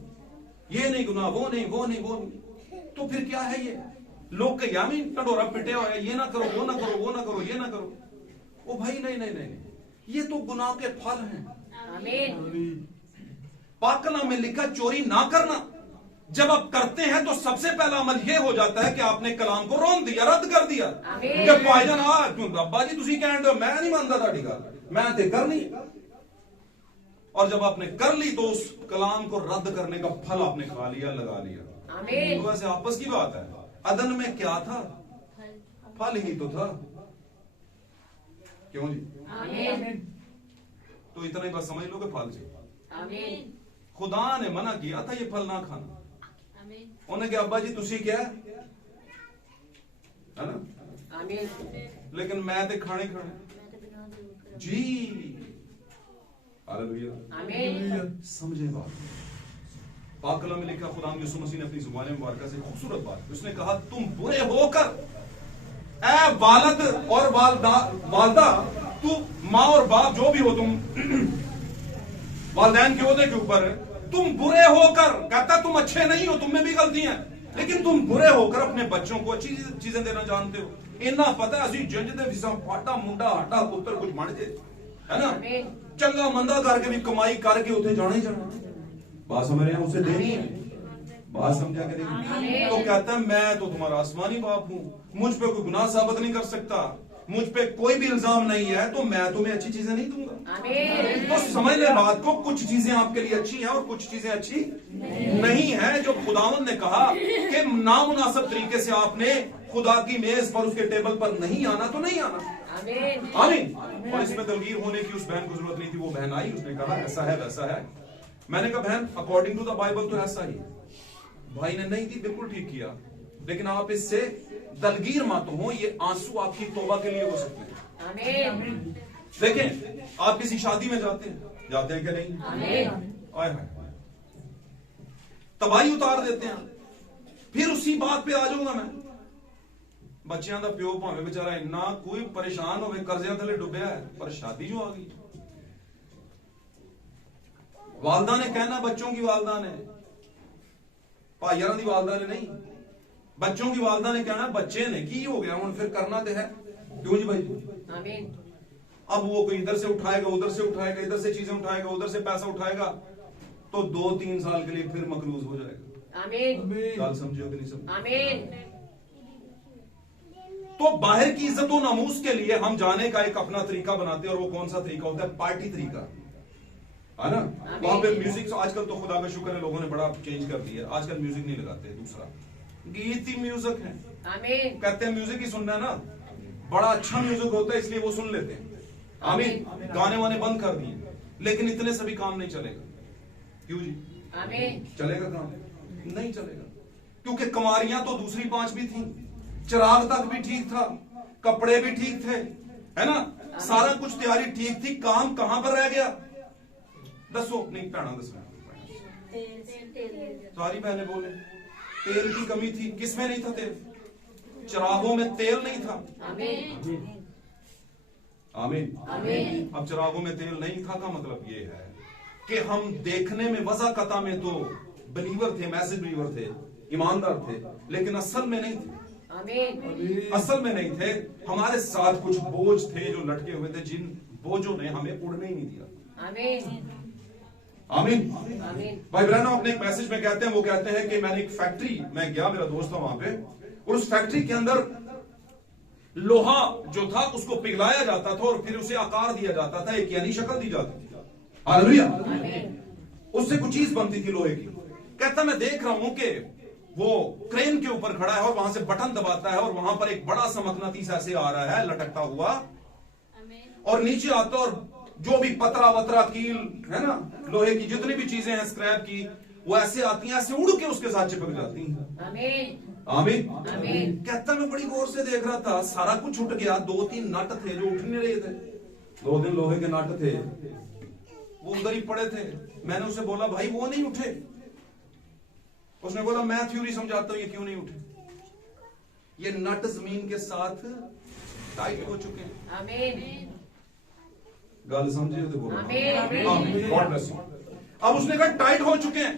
ये नहीं गुनाह, वो नहीं, वो नहीं, वो नहीं। तो फिर क्या है ये? लोग के यामी टडोरा पिटे हुए, ये ना करो, वो ना करो, वो ना करो, ये ना करो। ओ भाई नहीं नहीं नहीं, ये तो गुनाह के फल हैं। पाक कलाम में लिखा चोरी ना करना। जब आप करते हैं तो सबसे पहला अमल यह हो जाता है कि आपने कलाम को रोन दिया, रद्द कर दिया। जब भाईजान अब्बा जी तुसी कहते हो, मैं नहीं मानता ताड़ी गल, मैं ते करनी। और जब आपने कर ली तो उस कलाम को रद्द करने का फल आपने खा लिया, लगा लिया। तो वैसे आपस की बात है। अदन में क्या था? फल ही तो था। क्यों जी? तो इतना ही बस समझ लो कि फल से खुदा ने मना किया था ये फल ना खाना। उन्हें कहा अब्बा जी तुसी क्या है ना, लेकिन मैं तो खाने जी। हालेलुया। समझे बात? पाक कलाम में लिखा, खुदा यीशु मसीह ने अपनी जुबान मुबारक से खूबसूरत बात, उसने कहा तुम बुरे होकर ऐ वालद और वालदा, तू माँ और बाप जो भी हो तुम, वालदैन के ओहदे के ऊपर तुम बुरे होकर, कहता तुम अच्छे नहीं हो, तुम में भी गलतियां, लेकिन तुम बुरे होकर अपने बच्चों को अच्छी चीजें देना जानते हो। इन्ना पता है जंज दे विसा फाटा मुंडा हटा पुत्र कुछ बन जाए, है ना, चंगा मंदा करके भी कमाई करके उसे जाना ही जाना। बात समझ रहे हैं? उसे देनी है, बात समझा करेंगे। तो कहता है मैं तो तुम्हारा आसमानी बाप हूं, मुझ पे कोई गुनाह साबित नहीं कर सकता, मुझ पे कोई भी इल्जाम नहीं है, तो मैं तुम्हें अच्छी चीजें नहीं दूंगा। तो समझ ले बात को, कुछ चीजें आपके लिए अच्छी हैं और कुछ चीजें अच्छी नहीं है। जो खुदावंद ने कहा कि नामुनासिब तरीके से आपने खुदा की मेज पर, उसके टेबल पर नहीं आना, तो नहीं आना। आमीन। और इसमें दलगीर होने की उस बहन को जरूरत नहीं थी। वो बहन आई, उसने कहा ऐसा है वैसा है। मैंने कहा बहन अकॉर्डिंग टू द बाइबल तो ऐसा ही। भाई ने नहीं दी, बिल्कुल ठीक किया, लेकिन आप इससे दलगीर मत हो, ये आंसू आपकी तौबा के लिए हो सकते हैं। देखें, आप किसी शादी में जाते हैं कि नहीं? आए हाय, तबाही उतार देते हैं, फिर उसी बात पे आ जाऊंगा मैं। बच्चों का प्यो भावे बेचारा इन्ना कोई परेशान हो, कर्जिया थले डुबया है, पर शादी जो आ गई, वालदा ने कहना, बच्चों की वालदा ने, भाईयारा दी वालदा ने नहीं, बच्चों की वालदा ने कहना बच्चे ने की हो गया हूं, फिर करना तो है। क्यों जी भाई? अब वो कोई इधर से उठाएगा, उधर से उठाएगा, इधर से चीजें उठाएगा, उधर से पैसा उठाएगा, तो 2-3 साल के लिए फिर मकरूज हो जाएगा। गाल समझे हो कि नहीं समझे? तो बाहर की इज्जत और नामूस के लिए हम जाने का एक अपना तरीका बनाते हैं, और वो कौन सा तरीका होता है? पार्टी तरीका, है ना। वहां पे म्यूजिक, आजकल तो खुदा का शुक्र है लोगों ने बड़ा चेंज कर दिया, आजकल म्यूजिक नहीं लगाते, दूसरा गीत ही म्यूजिक है। कहते हैं म्यूजिक ही सुनना है ना, बड़ा अच्छा म्यूजिक होता है इसलिए वो सुन लेते हैं। आमीन। गाने वाने बंद कर दिए, लेकिन इतने सभी काम नहीं चलेगा। क्यों जी? चलेगा काम? नहीं चलेगा। क्योंकि कुंवारियां तो दूसरी 5 भी थी, चिराग तक भी ठीक था, कपड़े भी ठीक थे, है ना, सारा कुछ तैयारी ठीक थी, काम कहां पर रह गया? दसो, नहीं भैना दसो, सारी बहनें बोले तेल की कमी थी। किसमें नहीं था तेल? चिरागों में तेल नहीं था। आमीन। अब चिरागों में तेल नहीं था का मतलब ये है कि हम देखने में वज़ा कता में तो बिलीवर थे, मैसेज बिलीवर थे, ईमानदार थे, लेकिन असल में नहीं थे। असल में नहीं थे। हमारे साथ कुछ बोझ थे जो लटके हुए थे, जिन बोझों ने हमें उड़ने ही नहीं दिया। आमीन। भाई ब्रैनम अपने एक मैसेज में कहते हैं, वो कहते हैं कि मैंने एक फैक्ट्री में गया, मेरा दोस्त था वहां पे, और उस फैक्ट्री के अंदर लोहा जो था उसको पिघलाया जाता था और फिर उसे आकार दिया जाता था, एक यानी शक्ल दी जाती थी। हालेलुया। उससे कुछ चीज बनती थी लोहे की। कहता मैं देख रहा हूं कि वो क्रेन के ऊपर खड़ा है और वहां से बटन दबाता है और वहां पर एक बड़ा सा मकनातीस ऐसे आ रहा है लटकता हुआ, और नीचे आता, और जो भी पतरा वतरा कील है ना, लोहे की जितनी भी चीजें हैं स्क्रैप की, वो ऐसे आती हैं, ऐसे उड़ के उसके साथ चिपक जाती हैं। आमीन। कहता मैं बड़ी गौर से देख रहा था, सारा कुछ उठ गया, 2-3 नट थे जो उठ नहीं रहे थे, 2 दिन लोहे के नट थे, वो उधर ही पड़े थे। मैंने उसे बोला भाई वो नहीं उठे। उसने बोला मैं थ्योरी समझाता हूं ये क्यों नहीं उठे। ये नट जमीन के साथ टाइट हो चुके हैं। आमीन। गल समझे तो बोलो आमीन। God bless you. अब उसने कहा टाइट हो चुके हैं,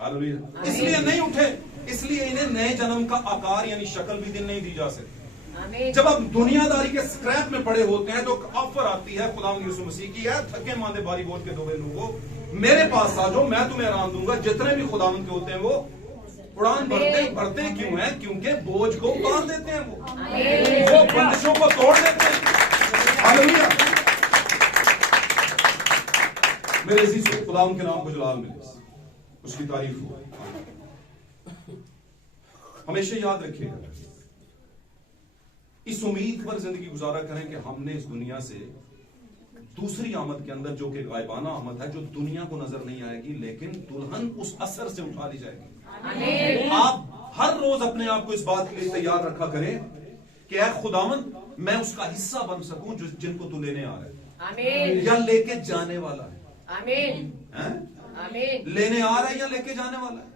हालेलुया, इसलिए नहीं उठे, इसलिए इन्हें नए जन्म का आकार यानी शक्ल भी दिन नहीं दी जा सकती। जब आप दुनियादारी के स्क्रैप में पड़े होते हैं तो ऑफर आती है खुदावंद यीशु मसीह की, है थके मांदे भारी बोझ के ढोए लोगों, मेरे पास आ जाओ, मैं तुम्हें आराम दूंगा। जितने भी खुदावंद के होते हैं वो उड़ान भरते क्यों हैं? क्योंकि बोझ को उतार देते हैं, वो बंदिशों को तोड़ देते हैं। हालेलुया। मेरे अजीज खुदावंद के नाम को जलाल मिले, उसकी तारीफ हो। हमेशा याद रखिएगा, इस उम्मीद पर जिंदगी गुजारा करें कि हमने इस दुनिया से दूसरी आमद के अंदर, जो कि गायबाना आमद है, जो दुनिया को नजर नहीं आएगी, लेकिन दुल्हन उस असर से उठा ली जाएगी। आप हर रोज अपने आप को इस बात के लिए तैयार रखा करें कि ऐ खुदावंद मैं उसका हिस्सा बन सकूं जो जिनको तू लेने आ रहा है या लेके जाने वाला है। आमीन। लेने आ रहा है या लेके जाने वाला है?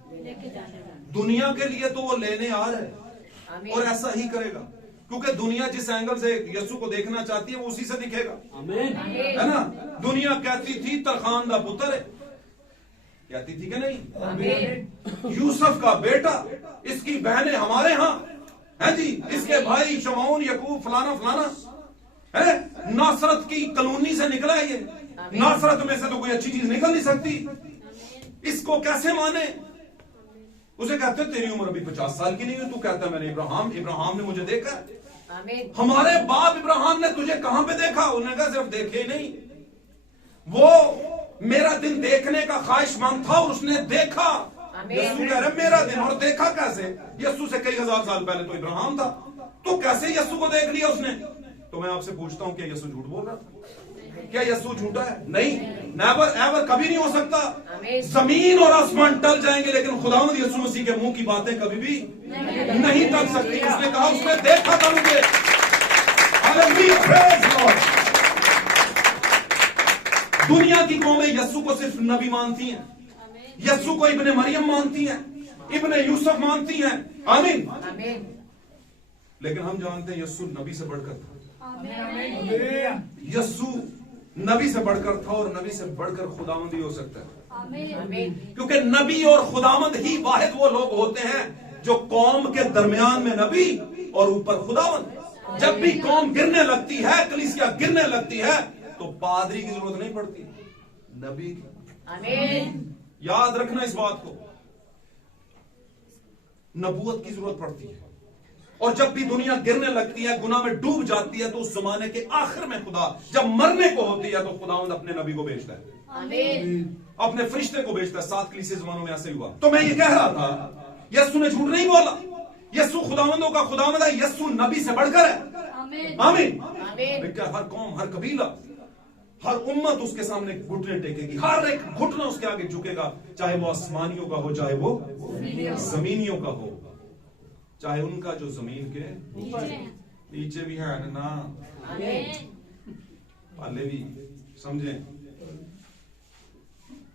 दुनिया के लिए तो वो लेने आ रहा है, और ऐसा ही करेगा, क्योंकि दुनिया जिस एंगल से यीशु को देखना चाहती है वो उसी से दिखेगा। है ना? दुनिया कहती थी तरखान दा पुत्र है, कहती थी कि नहीं, यूसुफ का बेटा, इसकी बहनें हमारे यहाँ है जी, इसके भाई शमौन यकूब फलाना फलाना है, नासरत की कॉलोनी से निकला है ये, नासरत में से तो कोई अच्छी चीज निकल नहीं सकती, इसको कैसे माने? उसे कहते तेरी उम्र अभी 50 साल की नहीं हुई, तू कहता मैंने इब्राहिम ने मुझे देखा। हमारे बाप इब्राहिम ने तुझे कहां पे देखा? उन्होंने कहा सिर्फ देखे ही नहीं, वो मेरा दिन देखने का ख्वाहिशमंद था और उसने देखा। यीशु कह रहे मेरा दिन, और देखा कैसे? यीशु से कई हजार साल पहले तो इब्राहिम था, तो कैसे यीशु को देख लिया उसने? तो मैं आपसे पूछता हूं, क्या यीशु झूठ बोल रहा था? क्या यीशु झूठा है? नहीं, नेवर एवर, कभी नहीं हो सकता। जमीन और आसमान टल जाएंगे, लेकिन खुदावंद यीशु मसीह के मुंह की बातें कभी भी नहीं टल सकती। उसने कहा उसने देखा था मुझे। Hallelujah, praise God. दुनिया की कौमें यीशु को सिर्फ नबी मानती हैं, यीशु को इब्ने मरियम मानती हैं, इब्ने यूसुफ मानती हैं। आमीन। लेकिन हम जानते हैं यीशु नबी से बढ़कर था। यीशु नबी से बढ़कर था, और नबी से बढ़कर खुदावंद ही हो सकता है, क्योंकि नबी और खुदावंद ही वाहिद वो लोग होते हैं जो कौम के दरमियान में नबी और ऊपर खुदावंद। जब भी कौम गिरने लगती है, कलीसिया गिरने लगती है, तो पादरी की जरूरत नहीं पड़ती, नबी की। याद रखना इस बात को, नबूवत की जरूरत पड़ती है। और जब भी दुनिया गिरने लगती है, गुनाह में डूब जाती है, तो उस जमाने के आखिर में खुदा जब मरने को होती है, तो खुदावंद अपने नबी को भेजता है, अपने फरिश्ते को भेजता है। 7 कलीसिया जमानों में ऐसे हुआ। तो मैं ये कह रहा था, यीशु ने झूठ नहीं बोला, यीशु खुदावंदों का खुदावंद है, यीशु नबी से बढ़कर है। आमीन। हर कौम, हर कबीला हर उम्मत उसके सामने घुटने टेकेगी, हर एक घुटना उसके आगे झुकेगा, चाहे वो आसमानियों का हो, चाहे वो जमीनियों का हो, चाहे उनका जो जमीन के नीचे भी है ना, हाले भी समझे।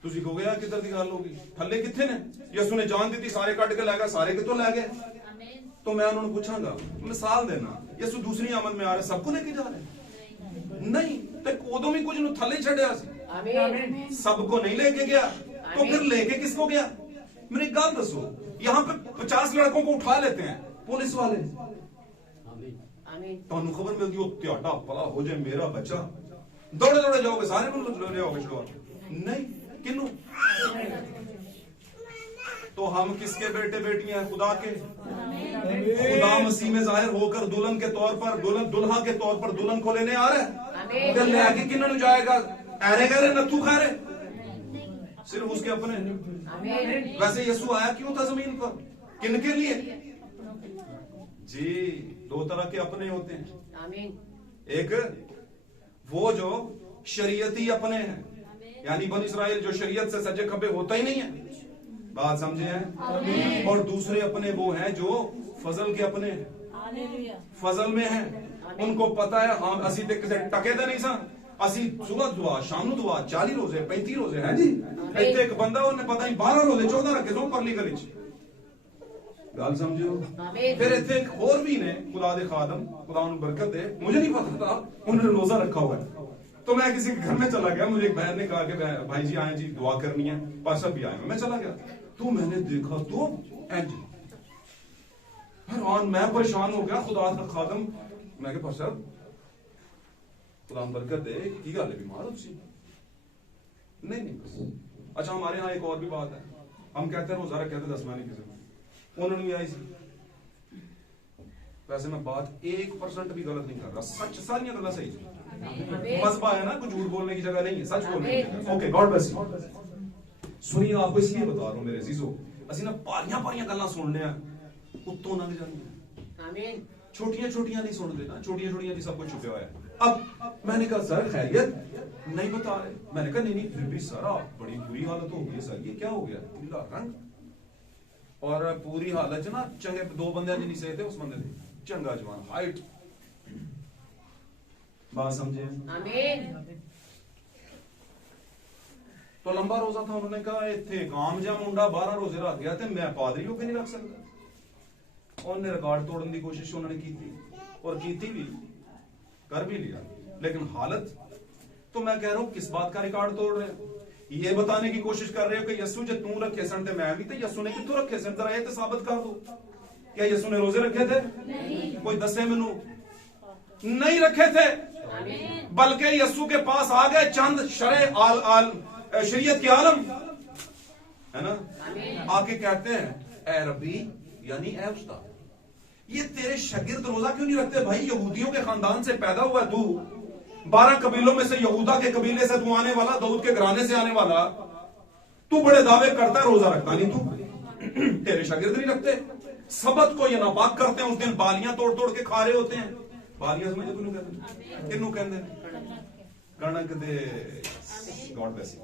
तुझी कहोगे यार किधर की गल होगी, थले किथे ने, यसु ने जान दी थी सारे कट के लै गए, सारे कितों लै गए। तो मैं उन्होंने पूछांगा, मिसाल देना, यसु दूसरी आमद में आ रहे सबको लेके जा रहे नहीं, तो उदों भी कुछ थले छड़िया सबको नहीं लेके गया, तो फिर लेके किसको गया। मेरी गल दसो, यहाँ पे 50 लड़कों को उठा लेते हैं पुलिस वाले, तो खबर मिलती हो त्याडा पला हो जाए मेरा बच्चा, दौड़े दौड़े जाओगे सारे ले आओगे छुड़वा, नहीं किन्नू। तो हम किसके बेटे बेटियां हैं, खुदा के। खुदा मसीह में जाहिर होकर दुल्हन के तौर पर, दुल्हा के तौर पर दुल्हन को लेने आ रहा है, फिर ले आके किन्नू जाएगा, ऐरे गहरे नथू खारे, सिर्फ उसके अपने। वैसे यीशु आया क्यों था जमीन पर, किनके लिए जी। 2 तरह के अपने होते हैं, एक वो जो शरीयती अपने हैं, यानी बन इस्राइल जो शरीयत से सजे खबे होता ही नहीं है, बात समझे हैं। और दूसरे अपने वो हैं जो फजल के अपने हैं, फजल में हैं, उनको पता है हम असी ते किसे टके दे नहीं सा, असी सुबह दुआ शाम नु दुआ 40 रोजे 35 रोजे हैं जी। इतने एक बंदा उन्हें पता नहीं 12 रोजे 14 रखे सो परली गली च, गल समझो। फिर इतने एक और भी ने खुदा दे खादम, खुदा उन्हें बरकत दे, मुझे नहीं पता था उन्होंने रोजा रखा हुआ है। तो मैं किसी के घर में चला गया, मुझे एक बहन ने कहा कि भाई जी आए जी दुआ करनी है, पार्षद भी आए, मैं चला गया, तो मैंने देखा तो हैरान, मैं परेशान हो गया। खुदा का खादम, मैं कहा पार्षद खुदा बरकत दे, की गल है बीमार हो तुसी? नहीं बस। अच्छा हमारे यहाँ एक और भी बात है, हम कहते हैं रोजा रखे थे 10 महीने की, उन्होंने भी आई सी। वैसे मैं बात 1% भी गलत नहीं कर रहा, सच सारी गल्ला सही है, मजबा है ना, कुछ झूठ बोलने की जगह नहीं है, सच बोलने की जगह। Okay, God bless you. सुनिए, आपको इसलिए बता रहा हूं मेरे अजीजों, असि ना पारियां पारियां गल्लां सुनने हैं, उत्तों लंघ जांदियां, आमीन। छोटियां छोटियां नहीं सुन देना, छोटियां छोटियां सब कुछ छुपा हुआ है। अब मैंने कहा सर खैरियत नहीं बता रहे, मैंने कहा नहीं फिर भी सर बड़ी बुरी हालत हो गई सर, ये क्या हो गया, पीला रंग और पूरी हालत ना, चंगे 2 बंदे नहीं सहे थे, उस बंदे थे चंगा जवान, हाइट, बात समझे। आमीन। तो लंबा रोजा था, उन्होंने कहा इतने काम जा मुंडा 12 रोजे रख गया, तो मैं पादरी होकर नहीं रख सकता। उन्होंने रिकॉर्ड तोड़ने की कोशिश उन्होंने की थी, और की थी भी, कर भी लिया, लेकिन हालत, तो मैं कह रहा हूं किस बात का रिकॉर्ड तोड़ रहे हो, ये बताने की कोशिश कर रहे हो कि यस्सु जो तू रखे सन, मैं भी, तो यस्सु ने कितों रखे सन, जरा ये तो साबित कर दो, क्या यस्सु ने रोजे रखे थे? कोई दसे मैनू, नहीं रखे थे, बल्कि यस्सु के पास आ गए चंद शरीयत के आलम, है ना, आके कहते हैं ए रब्बी, यानी ए उस्ताद, ये तेरे शागिर्द रोजा क्यों नहीं रखते भाई? यहूदियों के खानदान से पैदा हुआ तू, 12 कबीलों में से यहूदा के कबीले से तू आने वाला, दाऊद के घराने से आने वाला, तू बड़े दावे करता है, रोजा रखता नहीं तू, तेरे शागिर्द नहीं रखते, सबत को ये नापाक करते हैं, उस दिन बालियां तोड़ तोड़ के खा रहे होते हैं। बालियां समझे किनू कहते, किनू कहते कणक दे, गॉड ब्लेस यू।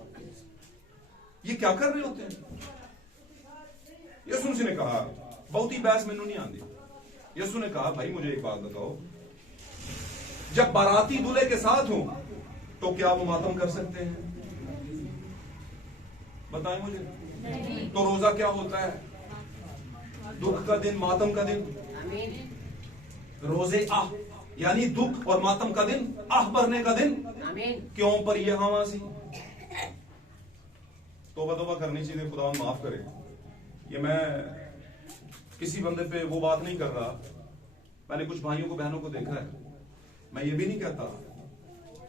ये क्या कर रहे होते हैं? यीशु ने कहा, बहुत ही बहस मैनू नहीं आती, यीशु ने कहा भाई मुझे एक बात बताओ, जब बाराती दूल्हे के साथ हो तो क्या वो मातम कर सकते हैं? बताएं मुझे। तो रोजा क्या होता है? दुख का दिन, मातम का दिन, रोजे आह यानी दुख और मातम का दिन, आह भरने का दिन। क्यों पर यह हमासी? तौबा करनी चाहिए, खुदा माफ करे। ये मैं किसी बंदे पे वो बात नहीं कर रहा, मैंने कुछ भाइयों को बहनों को देखा है, मैं ये भी नहीं कहता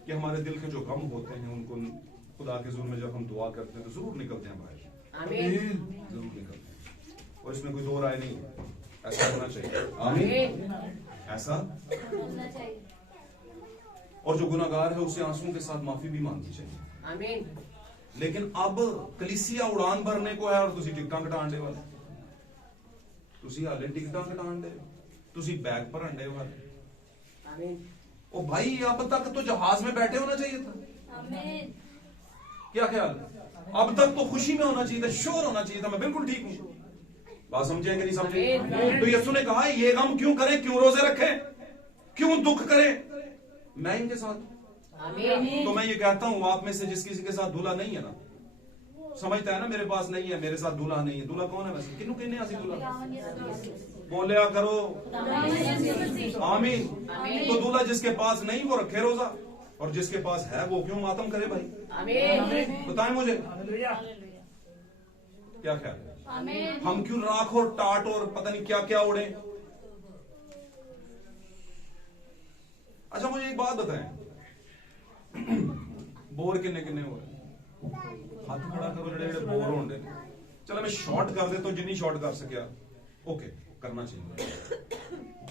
कि हमारे दिल के जो गम होते हैं उनको खुदा के ज़ुल्म में जब हम दुआ करते हैं तो जरूर निकलते हैं भाई, जरूर निकलते हैं, और इसमें कोई 2 राय नहीं, ऐसा होना चाहिए। आमीन, ऐसा होना चाहिए। और जो गुनाहगार है उसे आंसुओं के साथ माफी भी मांगनी चाहिए। आमीन। लेकिन अब कलीसिया उड़ान भरने को है और तुसी टिकटां घटाण दे वाले, तुसी हाले टिकटां घटाण दे, तुसी बैग भरन दे वाले। आमीन। ओ भाई अब तक तो जहाज में बैठे होना चाहिए था, क्या ख्याल है? अब तक तो खुशी में होना चाहिए था, श्योर होना चाहिए था मैं बिल्कुल ठीक हूं। बात समझे कि नहीं समझे? तो यीशु ने कहा ये गम क्यों करें, क्यों रोजे रखें, क्यों दुख करें मैं इनके साथ। तो मैं ये कहता हूं आप में से जिस किसी के साथ दूल्हा नहीं है ना, समझता है ना मेरे पास नहीं है, मेरे साथ दूल्हा नहीं है। दूल्हा कौन है वैसे? किन्नू कहने आसी दूल्हा? बोलिया करो आमीन। तो दूल्हा जिसके पास नहीं वो रखे रोजा, और जिसके पास है वो क्यों मातम करे भाई? बताएं मुझे क्या ख्याल है? हम क्यों राख और टाट और पता नहीं क्या क्या उड़े? अच्छा मुझे एक बात बताएं, बोर किन्ने किन्ने हो रहे? हाथ खड़ा करो जेडे बोर होंगे। चलो मैं शॉर्ट कर दे तो जिन्नी शॉर्ट कर सकिया ओके करना चाहिए,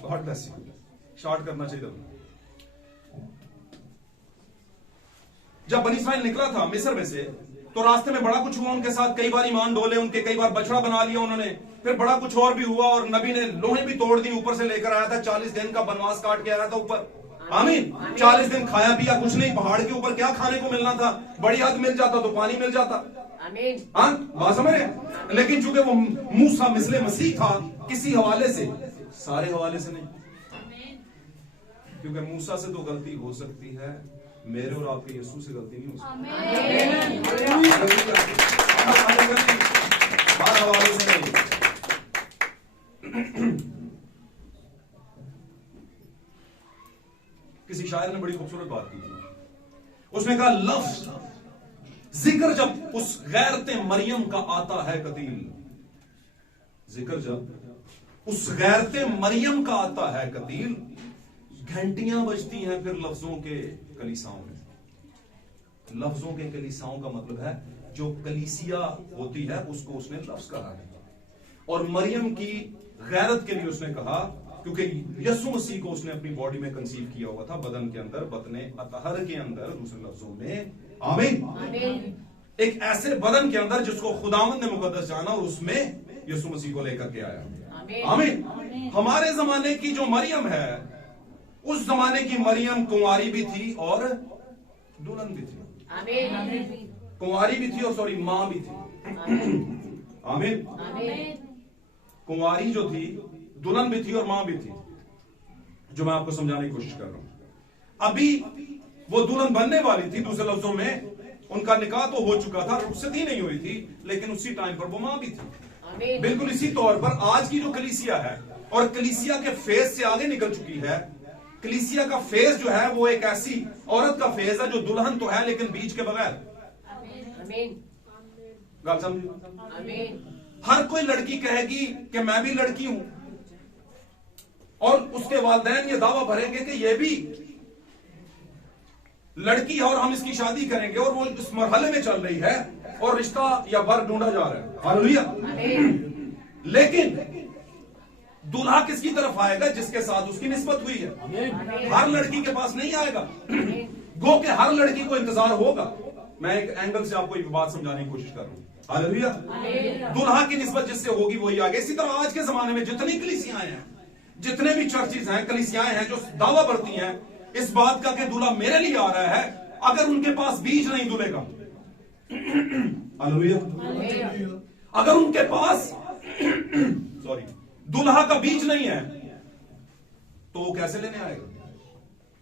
बहुत ब्लेस यू, शॉर्ट करना चाहिए। जब बनी इस्राइल निकला था मिस्र में से तो रास्ते में बड़ा कुछ हुआ उनके साथ, कई बार ईमान डोले उनके, कई बार बछड़ा बना लिया उन्होंने, फिर बड़ा कुछ और भी हुआ और नबी ने लोहे भी तोड़ दी, ऊपर से लेकर आया था, 40 दिन का बनवास काट के आया था ऊपर। आमीन। 40 दिन खाया पिया कुछ नहीं, पहाड़ के ऊपर क्या खाने को मिलना था? बड़ी हद मिल जाता तो पानी मिल जाता। हाँ बात समझ रहे? लेकिन चूंकि वो मूसा मिसले मसीह था, किसी हवाले से, सारे हवाले से नहीं, क्योंकि मूसा से तो गलती हो सकती है, मेरे और आपके यीशु से गलती नहीं हो सकती। हर हवाले से नहीं। किसी शायर ने बड़ी खूबसूरत बात की थी, उसने कहा लफ्ज जिक्र जब उस गैरते मरियम का आता है कतील, जिक्र जब उस गैरते मरियम का आता है कतील, घंटियां बजती हैं फिर लफ्जों के कलीसाओं में। लफ्जों के कलीसाओं का मतलब है जो कलीसिया होती है उसको उसने लफ्ज कहा है। और मरियम की गैरत के लिए उसने कहा क्योंकि यीशु मसीह को उसने अपनी बॉडी में कंसीव किया हुआ था, बदन के अंदर, बतने अतहर के अंदर, दूसरे लफ्जों में आमीन, एक ऐसे बदन के अंदर जिसको खुदावंद ने मुकद्दस जाना और उसमें यीशु मसीह को लेकर के आया। आमीन। हमारे जमाने की जो मरियम है, उस जमाने की मरियम कुंवारी भी थी और दुल्हन भी थी। कुंवारी भी थी और सॉरी मां भी थी। आमीन। कुंवारी जो थी, दुल्हन भी थी और मां भी थी, जो मैं आपको समझाने की कोशिश कर रहा हूं। अभी वो दुल्हन बनने वाली थी, दूसरे लफ्जों में उनका निकाह तो हो चुका था, रुखसती नहीं हुई थी, लेकिन उसी टाइम पर वो मां भी थी। बिल्कुल इसी तौर पर आज की जो कलीसिया है, और कलीसिया के फेज से आगे निकल चुकी है, कलीसिया का फेज जो है वो एक ऐसी औरत का फेज है जो दुल्हन तो है लेकिन बीज के बगैर। गल समझिए? हर कोई लड़की कहेगी कि मैं भी लड़की हूं, और उसके वालिदैन ये दावा भरेंगे कि ये भी लड़की है और हम इसकी शादी करेंगे, और वो इस मरहले में चल रही है और रिश्ता या वर ढूंढा जा रहा है। हालेलुया। लेकिन दूल्हा किसकी तरफ आएगा? जिसके साथ उसकी निस्बत हुई है। हर लड़की के पास नहीं आएगा, गो के हर लड़की को इंतजार होगा। मैं एक एंगल से आपको ये बात समझाने की कोशिश कर रहा हूं। हालेलुया। दूल्हा की निस्बत जिससे होगी वही आगे। इसी तरह आज के जमाने में जितनी कलीसियाएं हैं, जितने भी चर्चेज हैं, कलीसियाएं हैं जो दावा करती हैं इस बात का कि दूल्हा मेरे लिए आ रहा है, अगर उनके पास बीज नहीं दूल्हे का, हालेलुया, अगर उनके पास सॉरी दूल्हा का बीज नहीं है तो वो कैसे लेने आएगा?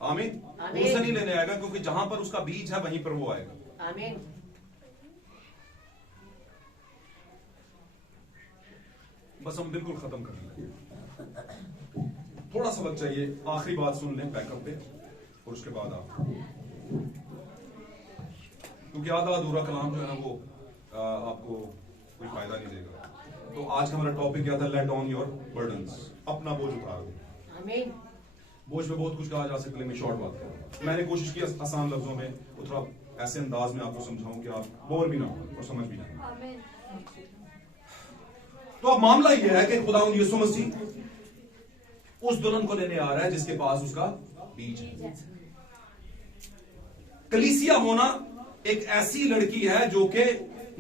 आमीन। उसे नहीं लेने आएगा, क्योंकि जहां पर उसका बीज है वहीं पर वो आएगा। आमीन। बस हम बिल्कुल खत्म कर लेंगे, थोड़ा सा वक्त चाहिए, आखिरी बात सुन लें बैकअप पे, और उसके बाद आप, क्योंकि आधा अधूरा कलाम जो है वो आपको कोई फायदा नहीं देगा। तो आज का हमारा टॉपिक क्या था? लेट ऑन योर बर्डन्स, अपना बोझ उतार दो। आमीन। बोझ में बहुत कुछ कहा जा सकता है, मैं शॉर्ट बात करूं। मैंने कोशिश की आसान लफ्जों में, थोड़ा ऐसे अंदाज में आपको समझाऊं कि आप बोर भी ना हो और समझ भी ना हो। तो अब मामला यह है कि खुदावंद यीशु मसीह उस दुल्हन को लेने आ रहा है जिसके पास उसका बीज है। कलीसिया होना एक ऐसी लड़की है जो कि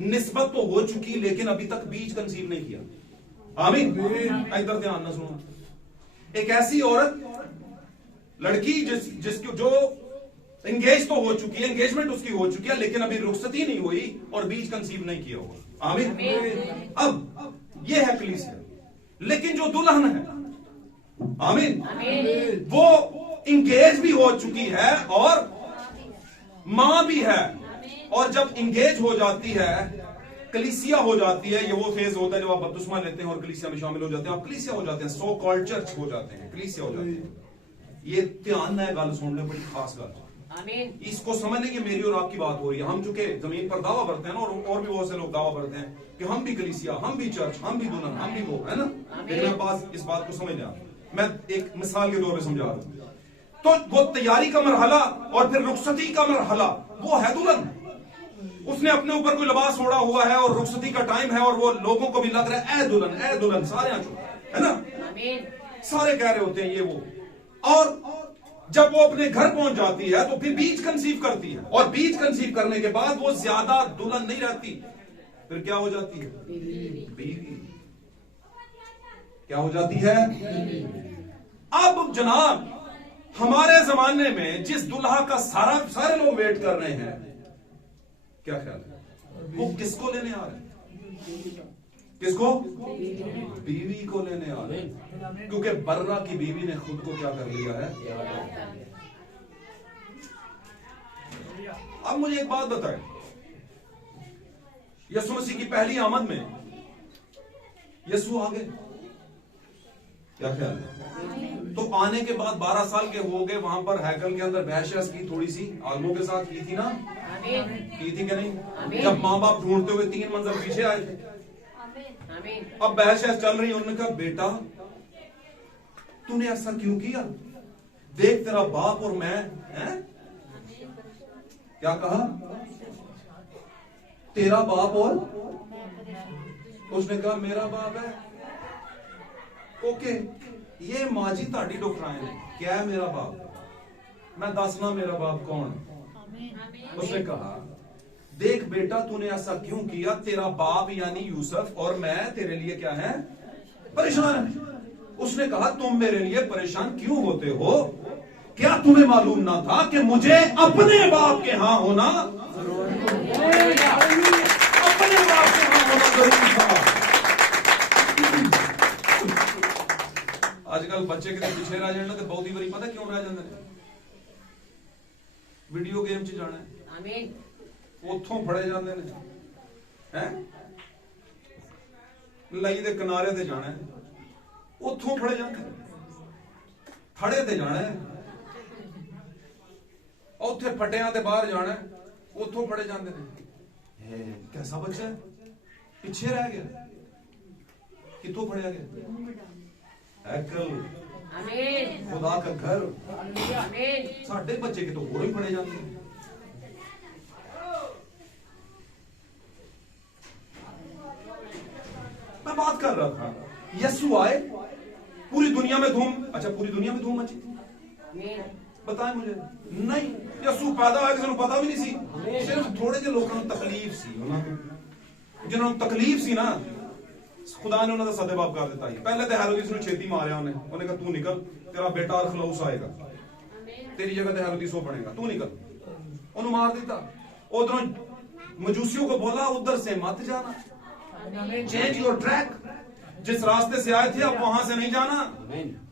निस्बत तो हो चुकी लेकिन अभी तक बीज कंसीव नहीं किया। आमीन। इधर ध्यान ना सुनो। एक ऐसी औरत, लड़की जिसको जो एंगेज तो हो चुकी है, एंगेजमेंट उसकी हो चुकी है, लेकिन अभी रुखसती नहीं हुई और बीज कंसीव नहीं किया हुआ। आमीन। अब ये है कलीसिया, लेकिन जो दुल्हन है, आमीन, वो इंगेज भी हो चुकी है और मां भी है। और जब इंगेज हो जाती है, कलीसिया हो जाती है, ये वो फेज होता है जब आप बपतिस्मा लेते हैं और कलीसिया में शामिल हो जाते हैं, आप कलीसिया हो जाते हैं, सो कॉल्ड चर्च हो जाते हैं, कलीसिया हो जाते हैं। ये ध्यान है गल सुनने, बड़ी खास गल, इसको समझने की मेरी और आपकी बात हो रही है। हम चूंकि जमीन पर दावा भरते हैं ना, और भी बहुत से लोग दावा भरते हैं कि हम भी कलीसिया, हम भी चर्च, हम भी दुल्हन, हम भी वो, है ना। लेकिन इस बात को समझ लें, मैं एक मिसाल के तौर पर समझा रहा हूं। तो वो तैयारी का मरहला और फिर रुखसती का मरहला, वो है दुल्हन। उसने अपने ऊपर कोई लिबास ओढ़ा हुआ है और रुखसती का टाइम है और वो लोगों को भी लग रहा है ए दुल्हन, सारे आंचू, है ना, सारे कह रहे होते हैं ये वो। और जब वो अपने घर पहुंच जाती है तो फिर बीज कंसीव करती है, और बीज कंसीव करने के बाद वो ज्यादा दुल्हन नहीं रहती, फिर क्या हो जाती है? बीवी। क्या हो जाती है? अब जनाब, हमारे जमाने में जिस दुल्हा का सारे लोग वेट कर रहे हैं, क्या ख्याल है वो किसको लेने आ रहे हैं? किसको? बीवी को लेने आ रहे हैं, क्योंकि बर्रा की बीवी ने खुद को क्या कर लिया है। अब मुझे एक बात बताएं, यीशु मसीह की पहली आमद में यीशु आ गए, क्या ख्याल है? तो आने के बाद 12 साल के हो गए, वहां पर हैकल के अंदर बहस की, थोड़ी सी आलमों के साथ की थी ना, की थी कि नहीं? जब माँ बाप ढूंढते हुए 3 मंजिल पीछे आए थे, अब बहस चल रही, उन्होंने कहा बेटा तूने ऐसा क्यों किया, देख तेरा बाप और मैं हैं? क्या कहा? तेरा बाप और, उसने कहा मेरा बाप है। ओके, ये मां जी ताड़ी डुकराए ने, क्या है मेरा बाप? मैं दसना मेरा बाप कौन? उसने कहा देख बेटा तूने ऐसा क्यों किया, तेरा बाप यानी यूसुफ और मैं तेरे लिए क्या है? परेशान है। उसने कहा तुम मेरे लिए परेशान क्यों होते हो? क्या तुम्हें मालूम ना था कि मुझे अपने बाप के यहां होना, अपने बाप के यहां होना जरूरी था। आजकल बच्चे के पीछे रह जाने तो बहुत ही बड़ी पता क्यों रह जाते हैं? वीडियो गेम च जाना है, उथों फड़े जाते हैं, लई दे किनारे ते जाना है, उथों फड़े जाते हैं, थड़े ते जाना है, उथे फटिया ते बाहर जाना है, उथों फड़े जाते हैं। कैसा बच्चा है, पिछे रह गया, कितों फड़िया गया? अकल, खुदा का घर, साढ़े बच्चे कितों होर ही फड़े जाते हैं। मैं बात कर रहा था, यीशु आए, पूरी दुनिया में धूम, अच्छा पूरी दुनिया में धूम मची थी, बताएं मुझे? नहीं, यीशु पैदा होया किसी को पता भी नहीं सी, सिर्फ थोड़े जे लोगों को तकलीफ सी, जिन्होंने तकलीफ सी ना, खुदा ने उन्होंने सदेबाब कर दिता। पहले तो हेरोदिस ने छेती मारिया, उन्हें कहा तू निकल, तेरा बेटा अरखलाउस आएगा, तेरी जगह तो हेरोदिस हो बनेगा, तू निकल, उन्होंने मार दिता। उधरों मजूसियों को बोला उधर से मत जाना, चेंज योर ट्रैक, जिस रास्ते से आए थे आप वहां से नहीं जाना।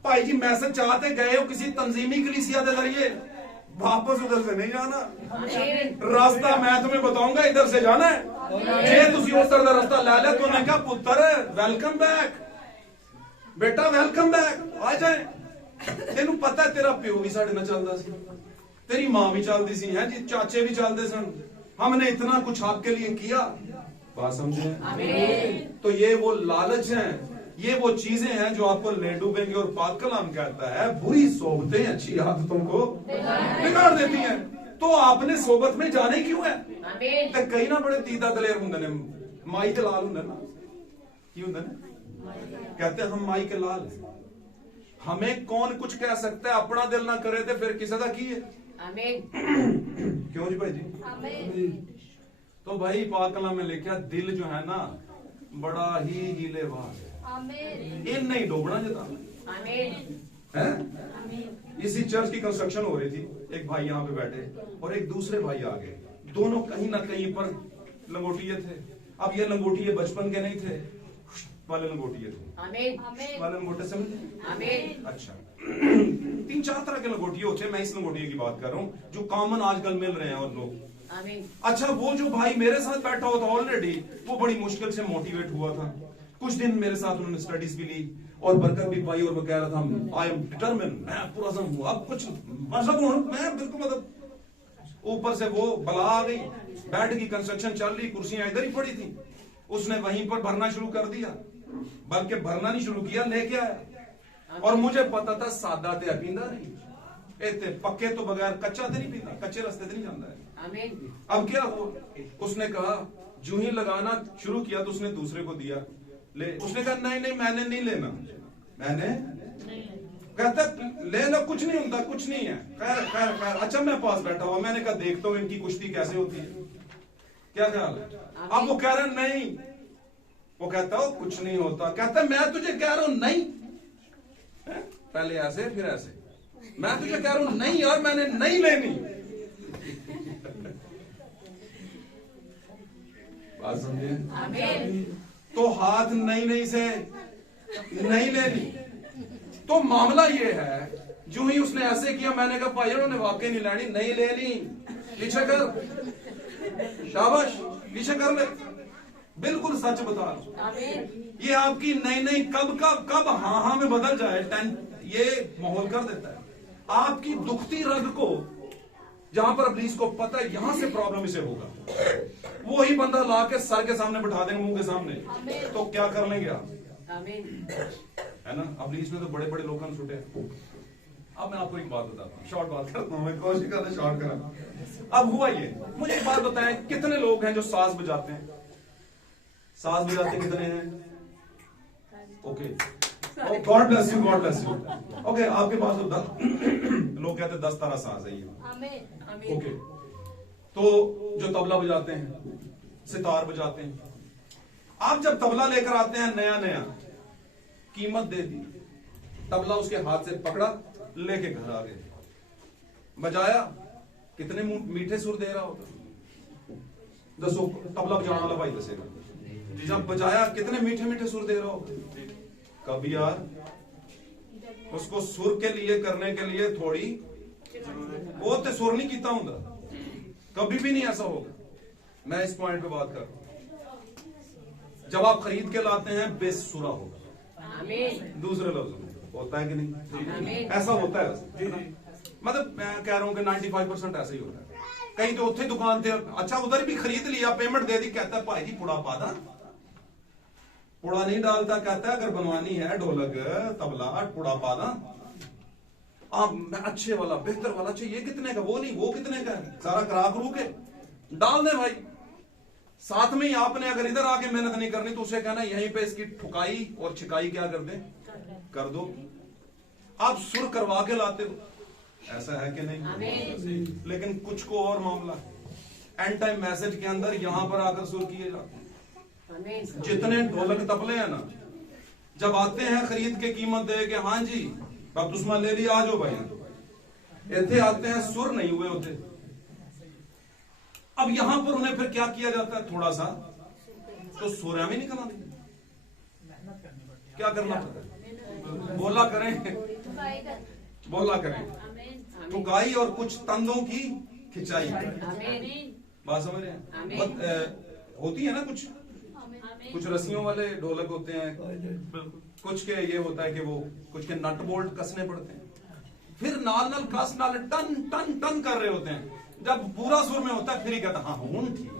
भाई जी मैसेज चाहते गए हो किसी तंजीमी कलीसिया के जरिए, वापस उधर से नहीं जाना, रास्ता मैं तुम्हें बताऊंगा, इधर से जाना है। जे तुसी उधर दा रास्ता ले लिया तो उन्हें कहा पुत्र वेलकम बैक, बेटा वेलकम बैक, आ जाए। तेनू पता है तेरा प्यो भी साडे नाल चलदा सी, तेरी मां भी चलदी सी, है जी, चाचे भी चलते सन, हमने इतना कुछ आपके लिए किया, बात समझे? तो ये वो लालच है, ये वो चीजें हैं जो आपको ले डूबेंगे। और पाक कलाम कहता है बुरी सोबतें अच्छी आदतों को बिगाड़ देती हैं। तो आपने सोबत में जाने क्यों है? तो कई ना बड़े तीता दलेर होंगे ने, माई के लाल होंगे ना, की होंगे ना, कहते हैं हम माई के लाल हैं, हमें कौन कुछ कह सकता है, अपना दिल ना करे तो फिर किसी का की है? क्यों जी भाई जी? तो भाई पाक कलाम में लिखा दिल जो है ना बड़ा ही हीलेबाज है, इन नहीं डोबना जता है, किसी चर्च की कंस्ट्रक्शन हो रही थी, एक भाई यहाँ पे बैठे और एक दूसरे भाई आ गए, दोनों कहीं ना कहीं पर लंगोटिए थे। अब ये लंगोटिए बचपन के नहीं थे, वाले लंगोटिए थे। आमीन वाले लंगोटे समझे? आमीन अच्छा 3-4 तरह के लंगोटिए होते हैं, मैं इस लंगोटिए की बात कर रहा हूँ जो कॉमन आजकल मिल रहे हैं और लोग। आमीन अच्छा वो जो भाई मेरे साथ बैठा हुआ था ऑलरेडी, वो बड़ी मुश्किल से मोटिवेट हुआ था। कुछ दिन मेरे साथ उन्होंने स्टडीज भी ली और बरकत भी पाई और वो कह रहा था आई एम डिटरमिन, मैं पुरज़म हूँ, अब कुछ मतलब हूँ मैं बिल्कुल, मतलब ऊपर से वो बला आ गई, बेड की कंस्ट्रक्शन चल रही, कुर्सियां इधर ही पड़ी थी, उसने वहीं पर भरना शुरू कर दिया, बल्कि भरना नहीं शुरू किया, लेके आया। और मुझे पता था सादा ते पींदा नहीं, एते पक्के तो बगैर कच्चा ते नहीं पींदा, कच्चे रास्ते ते नहीं जाता है। आमीन अब क्या हुआ, उसने कहा जूं ही लगाना शुरू किया तो उसने दूसरे को दिया, ले, उसने कहा नहीं नहीं मैंने नहीं लेना, मैंने कहता ले लो, कुछ नहीं होता, कुछ नहीं है, खैर खैर खैर। अच्छा मैं पास बैठा हुआ, मैंने कहा देखता हूँ इनकी कुश्ती कैसे होती है, क्या ख्याल है? अब वो कह रहा नहीं, वो कहता हो कुछ नहीं होता, कहता मैं तुझे कह रहा हूं नहीं, पहले ऐसे फिर ऐसे, मैं तुझे कह रहा हूं नहीं यार मैंने नहीं लेनी। बात समझे? आमीन तो हाथ नहीं नहीं से नहीं लेनी। तो मामला ये है, जो ही उसने ऐसे किया मैंने कहा भाई उन्होंने वाकई नहीं लेनी, नहीं लेनी, पीछे कर, शाबाश पीछे कर ले, बिल्कुल सच बता रहा हूं। आमीन ये आपकी नहीं नहीं कब हाँ हाँ में बदल जाए, ये माहौल कर देता है आपकी दुखती रग को, जहां पर इब्लीस को पता है यहां से प्रॉब्लम इसे होगा, वो ही बंदा ला के सर के सामने बिठा देंगे, मुंह के सामने, तो क्या कर लेंगे आप? आमीन है ना? इब्लीस ने तो बड़े बड़े लोगों ने छूटे। अब मैं आपको एक बात बताता हूँ, शॉर्ट बात करता हूँ, मैं कोशिश करता शॉर्ट करा। अब हुआ ये, मुझे एक बात बताएं, कितने लोग हैं जो साज बजाते हैं? साज बजाते कितने हैं? Okay, God bless you, God bless you. Okay, आपके पास तो 10 लोग कहते हैं 10 तरह साज है ये। आमीन ओके, तो जो तबला बजाते हैं, सितार बजाते हैं, आप जब तबला लेकर आते हैं नया नया, कीमत दे दी, तबला उसके हाथ से पकड़ा, लेके घर आ गए, बजाया, कितने मीठे सुर दे रहा होगा? दसो, तबला बजाने वाला भाई दसेगा, जब बजाया कितने मीठे मीठे सुर दे रहा होगा। कभी यार उसको सुर के लिए करने के लिए थोड़ी बहुत तो सुर नहीं कीता होगा, कभी भी नहीं ऐसा होगा। मैं इस पॉइंट पे बात कर रहा हूं, जब आप खरीद के लाते हैं बेसुरा होगा। आमीन दूसरे लफ्जों में होता है कि नहीं? आमीन ऐसा होता है वैसे, मतलब मैं कह रहा हूं कि 95% ऐसा ही होता है। कहीं तो उठे दुकान थे, अच्छा उधर भी खरीद लिया, पेमेंट दे दी, कहता है भाई जी पुड़ा पा दा, पुड़ा नहीं डालता, कहता है अगर बनवानी है ढोलक तबला पुड़ा पा दा, मैं अच्छे वाला बेहतर वाला चाहिए, कितने का? वो नहीं, वो कितने का है? सारा करा करू के डाल दे भाई। साथ में ही आपने अगर इधर आके मेहनत नहीं करनी तो उसे कहना यहीं पे इसकी ठुकाई और छिकाई क्या कर दे, कर दो। आप सुर करवा के लाते हो, ऐसा है कि नहीं? लेकिन कुछ को और मामला, एंड टाइम मैसेज के अंदर यहां पर आकर सुर किए जाते हैं। जितने ढोलक तबले हैं ना, जब आते हैं खरीद के कीमत दे के, हाँ जी बपतिस्मा ले लिया, आ जाओ भाई, इतने आते हैं, सुर नहीं हुए होते। अब यहां पर उन्हें फिर क्या किया जाता है, थोड़ा सा तो सुर में निकला दी, क्या करना पड़ता है? बोला करें, बोला करें, ठुकाई और कुछ तंदों की खिंचाई। बात समझ रहे हैं? होती है ना, कुछ रस्सियों वाले ढोलक होते हैं, कुछ के ये होता है कि वो कुछ के नट बोल्ट कसने पड़ते हैं, फिर नाल नाल कस नाल टन टन टन कर रहे होते हैं। जब पूरा सुर में होता है फिर ही कहता हाँ हूं ठीक।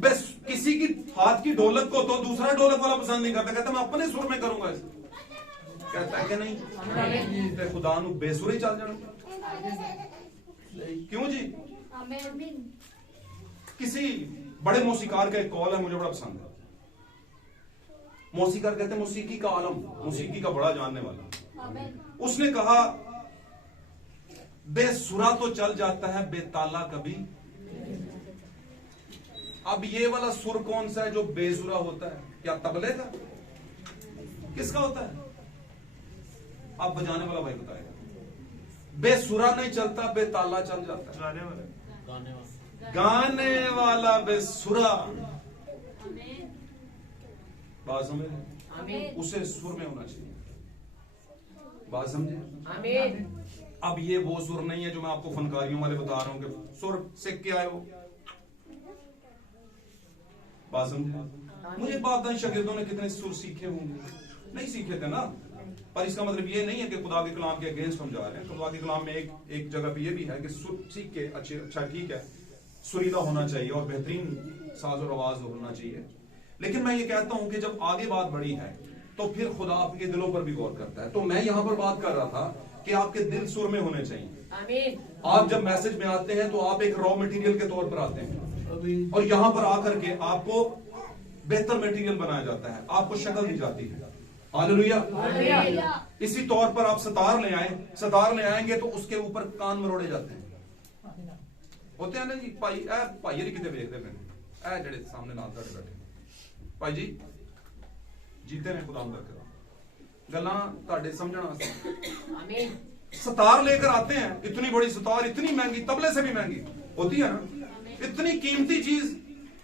बस किसी की हाथ की ढोलक को तो दूसरा ढोलक वाला पसंद नहीं करता, कहता मैं अपने सुर में करूंगा इसे, कहता है कि नहीं ते खुदा नु बेसुर ही चल जाना। क्यों जी? किसी बड़े मौसीकार का एक कॉल है, मुझे बड़ा पसंद है। मौसीकार कहते हैं मौसीकी का आलम, मौसीकी का बड़ा जानने वाला। उसने कहा बेसुरा तो चल जाता है, बेताला कभी। अब ये वाला सुर कौन सा है जो बेसुरा होता है? क्या तबले का? किसका होता है? आप बजाने वाला भाई बताएगा। बेसुरा नहीं चलता, बेताला चल जाता है। गाने वाले गाने वाला बेसुरा, बात समझे, आमीन उसे सुर में होना चाहिए। बात समझे। आमीन अब ये वो सुर नहीं है जो मैं आपको फनकारियों वाले बता रहा हूं कि सुर सीख के आए हो। बात समझे। मुझे बात नहीं, शागिर्दों ने कितने सुर सीखे होंगे, नहीं सीखे थे ना। पर इसका मतलब ये नहीं है कि खुदा के कलाम के अगेंस्ट हम जा रहे हैं। खुदा के कलाम में एक जगह पे ये भी है कि सुर सीख के अच्छा ठीक है, सुरीला होना चाहिए और बेहतरीन साज और आवाज होना चाहिए। लेकिन मैं ये कहता हूं कि जब आगे बात बढ़ी है तो फिर खुदा आपके दिलों पर भी गौर करता है। तो मैं यहां पर बात कर रहा था कि आपके दिल सुर में होने चाहिए। आमीन आप जब मैसेज में आते हैं तो आप एक रॉ मटेरियल के तौर पर आते हैं और यहां पर आकर के आपको बेहतर मटेरियल बनाया जाता है, आपको शक्ल दी जाती है। हालेलुया। इसी तौर पर आप सतार ले आए, सतार ले आएंगे तो उसके ऊपर कान मरोड़े जाते हैं। होते हैं ना जी भाई, भाई कितने देखते पे जड़े सामने नाल बैठे भाई जी जीते ने खुदा करके गल्लां तुहाडे समझण वास्ते। आमीन सतार लेकर आते हैं, इतनी बड़ी सतार, इतनी महंगी, तबले से भी महंगी होती है ना। इतनी कीमती चीज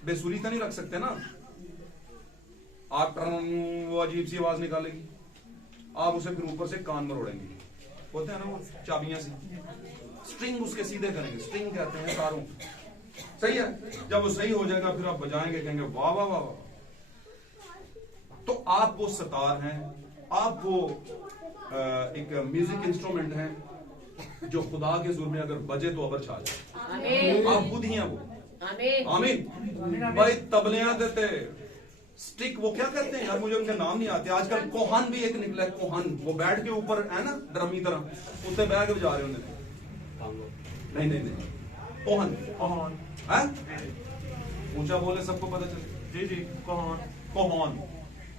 बेसुरी तो नहीं रख सकते ना आप। वो अजीब सी आवाज निकालेगी, आप उसे फिर ऊपर से कान मरोड़ेंगे। होते हैं ना वो चाबियां से, स्ट्रिंग उसके सीधे करेंगे, स्ट्रिंग कहते हैं तारों। सही है, जब वो सही हो जाएगा फिर आप बजाएंगे, कहेंगे वाह वाह वाह। तो आप वो सतार हैं, आप वो एक म्यूजिक इंस्ट्रूमेंट हैं जो खुदा के सुर में अगर बजे तो अबर छा जाए। आमीन आप खुद ही हैं वो। आमीन आमीन। भाई तबलियां देते, स्टिक, वो क्या कहते हैं यार, मुझे उनके नाम नहीं आते। आजकल कोहन भी एक निकला है, कोहन, वो बैठ के ऊपर है ना ड्रमी तरह, उससे बैठ के बजा रहे होंगे। नहीं नहीं नहीं, कोहन कौन है, ऊंचा बोले सबको पता चले। जी जी कौन कोहन,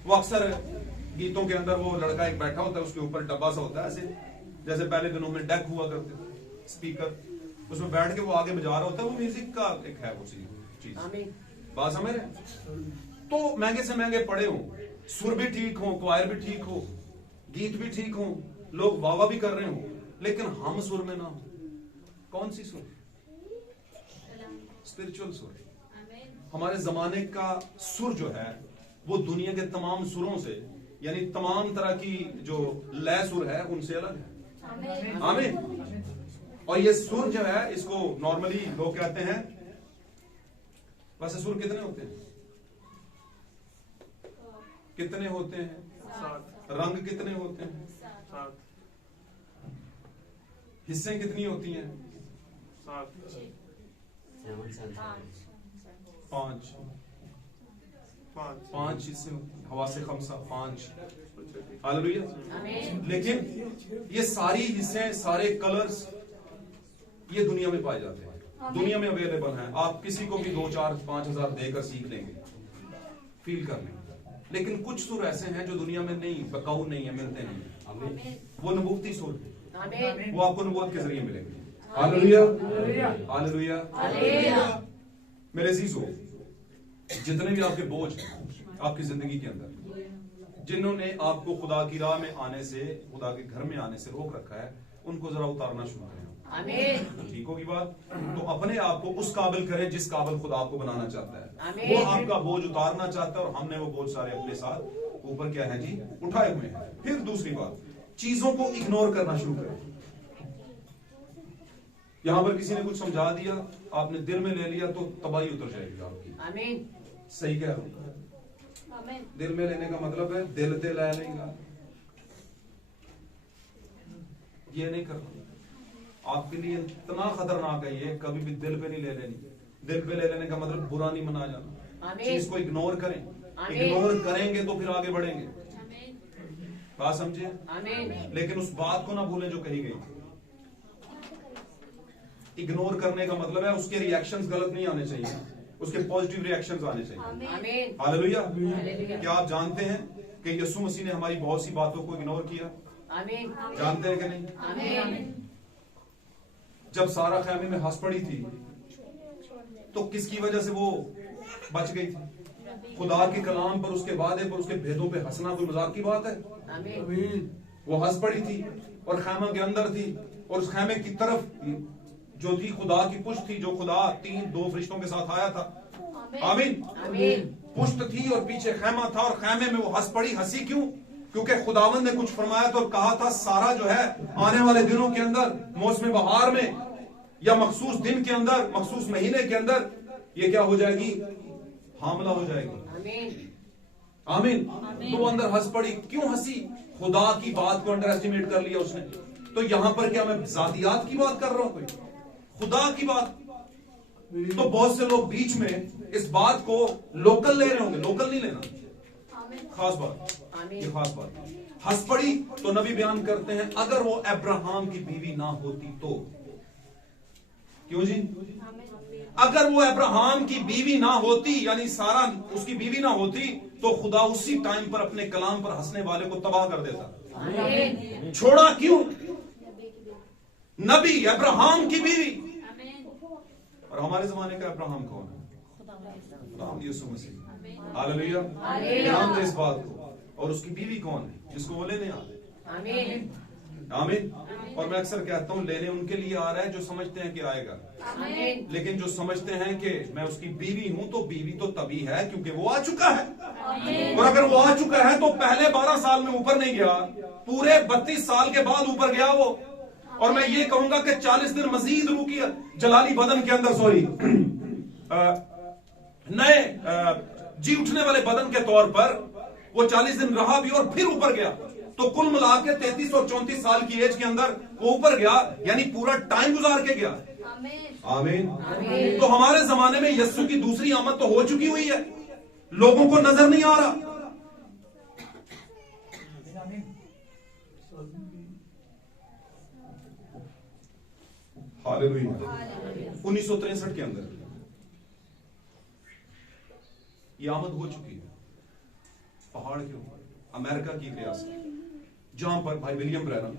वो अक्सर गीतों के अंदर वो लड़का एक बैठा होता है, उसके ऊपर डब्बा सा होता है ऐसे, जैसे पहले दिनों में डेक हुआ करते स्पीकर, उसमें बैठ के वो आगे बजा रहा होता है। वो म्यूजिक का एक है वो चीज। आमीन बात समझ रहे। तो महंगे से महंगे पड़े हो, सुर भी ठीक हो, क्वायर भी ठीक हो, गीत भी ठीक हो, लोग वावा भी कर रहे हो, लेकिन हम सुर में ना हो। कौन सी सुर? स्पिरिचुअल सुर। हमारे जमाने का सुर जो है वो दुनिया के तमाम सुरों से, यानी तमाम तरह की जो लय सुर है उनसे अलग है। आमीन। और ये सुर जो है इसको नॉर्मली लोग कहते हैं, वैसे सुर कितने होते हैं? कितने होते हैं? 7 रंग कितने होते हैं? 7 हिस्से कितनी होती हैं? 7 5 5 हिस्से होते हैं। हवा से खमसा 5। हालेलुया। आमीन लेकिन ये सारी हिस्से, सारे कलर्स ये दुनिया में पाए जाते हैं, दुनिया में अवेलेबल हैं। आप किसी को भी 2, 4, 5 हजार देकर सीख लेंगे, फील कर लेंगे। लेकिन कुछ सुर ऐसे हैं जो दुनिया में नहीं, बकाऊ नहीं है, मिलते नहीं। वो नबूवती सुर, आमीन वो आपको नबूवत के जरिए मिलेंगे। Hallelujah hallelujah. हालेलुया मेरे अजीजों, जितने भी आपके बोझ हैं आपकी जिंदगी के अंदर, जिन्होंने आपको खुदा की राह में आने से, खुदा के घर में आने से रोक रखा है, उनको जरा उतारना शुरू करें। आमीन ठीक होगी बात। तो अपने आप को उस काबिल करें जिस काबिल खुदा आपको बनाना चाहता है। आमीन। वो आपका बोझ उतारना चाहता है और हमने वो बोझ सारे अपने साथ ऊपर क्या है जी, उठाए हुए हैं। फिर दूसरी बात, चीजों को इग्नोर करना शुरू करें। यहां पर किसी ने कुछ समझा दिया, आपने दिल में ले लिया तो तबाही उतर जाएगी आपकी। आमीन सही कह रहा हूं। दिल में लेने का मतलब है दिल ते ले लेगा, ये नहीं करना। आपके लिए इतना खतरनाक है ये, कभी भी दिल पे नहीं ले लेनी। दिल पे ले लेने का मतलब बुरा नहीं मना जाना। आमीन। चीज को इग्नोर करें, आमीन। इग्नोर करेंगे तो फिर आगे बढ़ेंगे। बात समझिए। आमीन लेकिन उस बात को ना भूलें जो कही गई। इग्नोर करने का मतलब है उसके रिएक्शंस गलत नहीं आने चाहिए, उसके पॉजिटिव रिएक्शंस आने चाहिए। आमीन हालेलुया। हालेलुया। क्या आप जानते हैं कि यीशु मसीह ने हमारी बहुत सी बातों को इग्नोर किया? आमीन जानते हैं कि नहीं? आमीन जब सारा खैमे में हंस पड़ी थी तो किसकी वजह से वो बच गई थी? खुदा के कलाम पर, उसके वादे पर, उसके भेदों पे हंसना कोई मजाक की बात है? आमीन वो हंस पड़ी थी और खैमा के अंदर थी, और उस खैमे की तरफ जो थी खुदा की पुष्ट थी, जो खुदा 2 फरिश्तों के साथ आया था। आमीन। आमीन। पुष्ट थी और पीछे खैमा था, और खैमे में वो हंस पड़ी। हंसी क्यों? क्योंकि खुदावंद ने कुछ फरमाया था और कहा था सारा जो है आने वाले दिनों के अंदर, मौसम बहार में या मखसूस दिन के अंदर, मखसूस महीने के अंदर ये क्या हो जाएगी? हामला हो जाएगी। आमीन। आमीन। तो वो अंदर हंस पड़ी। क्यों हंसी? खुदा की बात को अंडर एस्टिमेट कर लिया उसने। तो यहां पर क्या मैं जातियात की बात कर रहा हूं? कोई खुदा की बात। तो बहुत से लोग बीच में इस बात को लोकल ले रहे होंगे। लोकल नहीं लेना, खास बात, ये खास बात। हंस पड़ी तो नबी बयान करते हैं अगर वो अब्राहम की बीवी ना होती तो। क्यों जी? अगर वो अब्राहम की बीवी ना होती, यानी सारा उसकी बीवी ना होती, तो खुदा उसी टाइम पर अपने कलाम पर हंसने वाले को तबाह कर देता। छोड़ा क्यों? नबी अब्राहम की बीवी। और हमारे जमाने का अब्राहम कौन है? खुदा यीशु मसीह। हालेलुया। ध्यान दे इस बात को। और उसकी बीवी कौन है? जिसको वो लेने आ रहे। आमीन। आमीन। और मैं अक्सर कहता हूं लेने उनके लिए आ रहा है जो समझते हैं कि आएगा। आमीन। लेकिन जो समझते हैं कि मैं उसकी बीवी हूं, तो बीवी तो तभी है क्योंकि वो आ चुका है। और अगर वो आ चुका है तो पहले 12 साल में ऊपर नहीं गया, पूरे 32 साल के बाद ऊपर गया वो। और मैं ये कहूंगा कि 40 दिन मजीद रुकी जलाली बदन के अंदर, सॉरी नए जी उठने वाले बदन के तौर पर वो 40 दिन रहा भी और फिर ऊपर गया। तो कुल मिला के 33 और 34 साल की एज के अंदर वो ऊपर गया, यानी पूरा टाइम गुजार के गया। आमीन। तो हमारे जमाने में यस्सु की दूसरी आमद तो हो चुकी हुई है, लोगों को नजर नहीं आ रहा। हालेलुया। 1963 के अंदर ये आमद हो चुकी है पहाड़ के ऊपर, अमेरिका की रियासत, जहां पर भाई विलियम ब्रैनम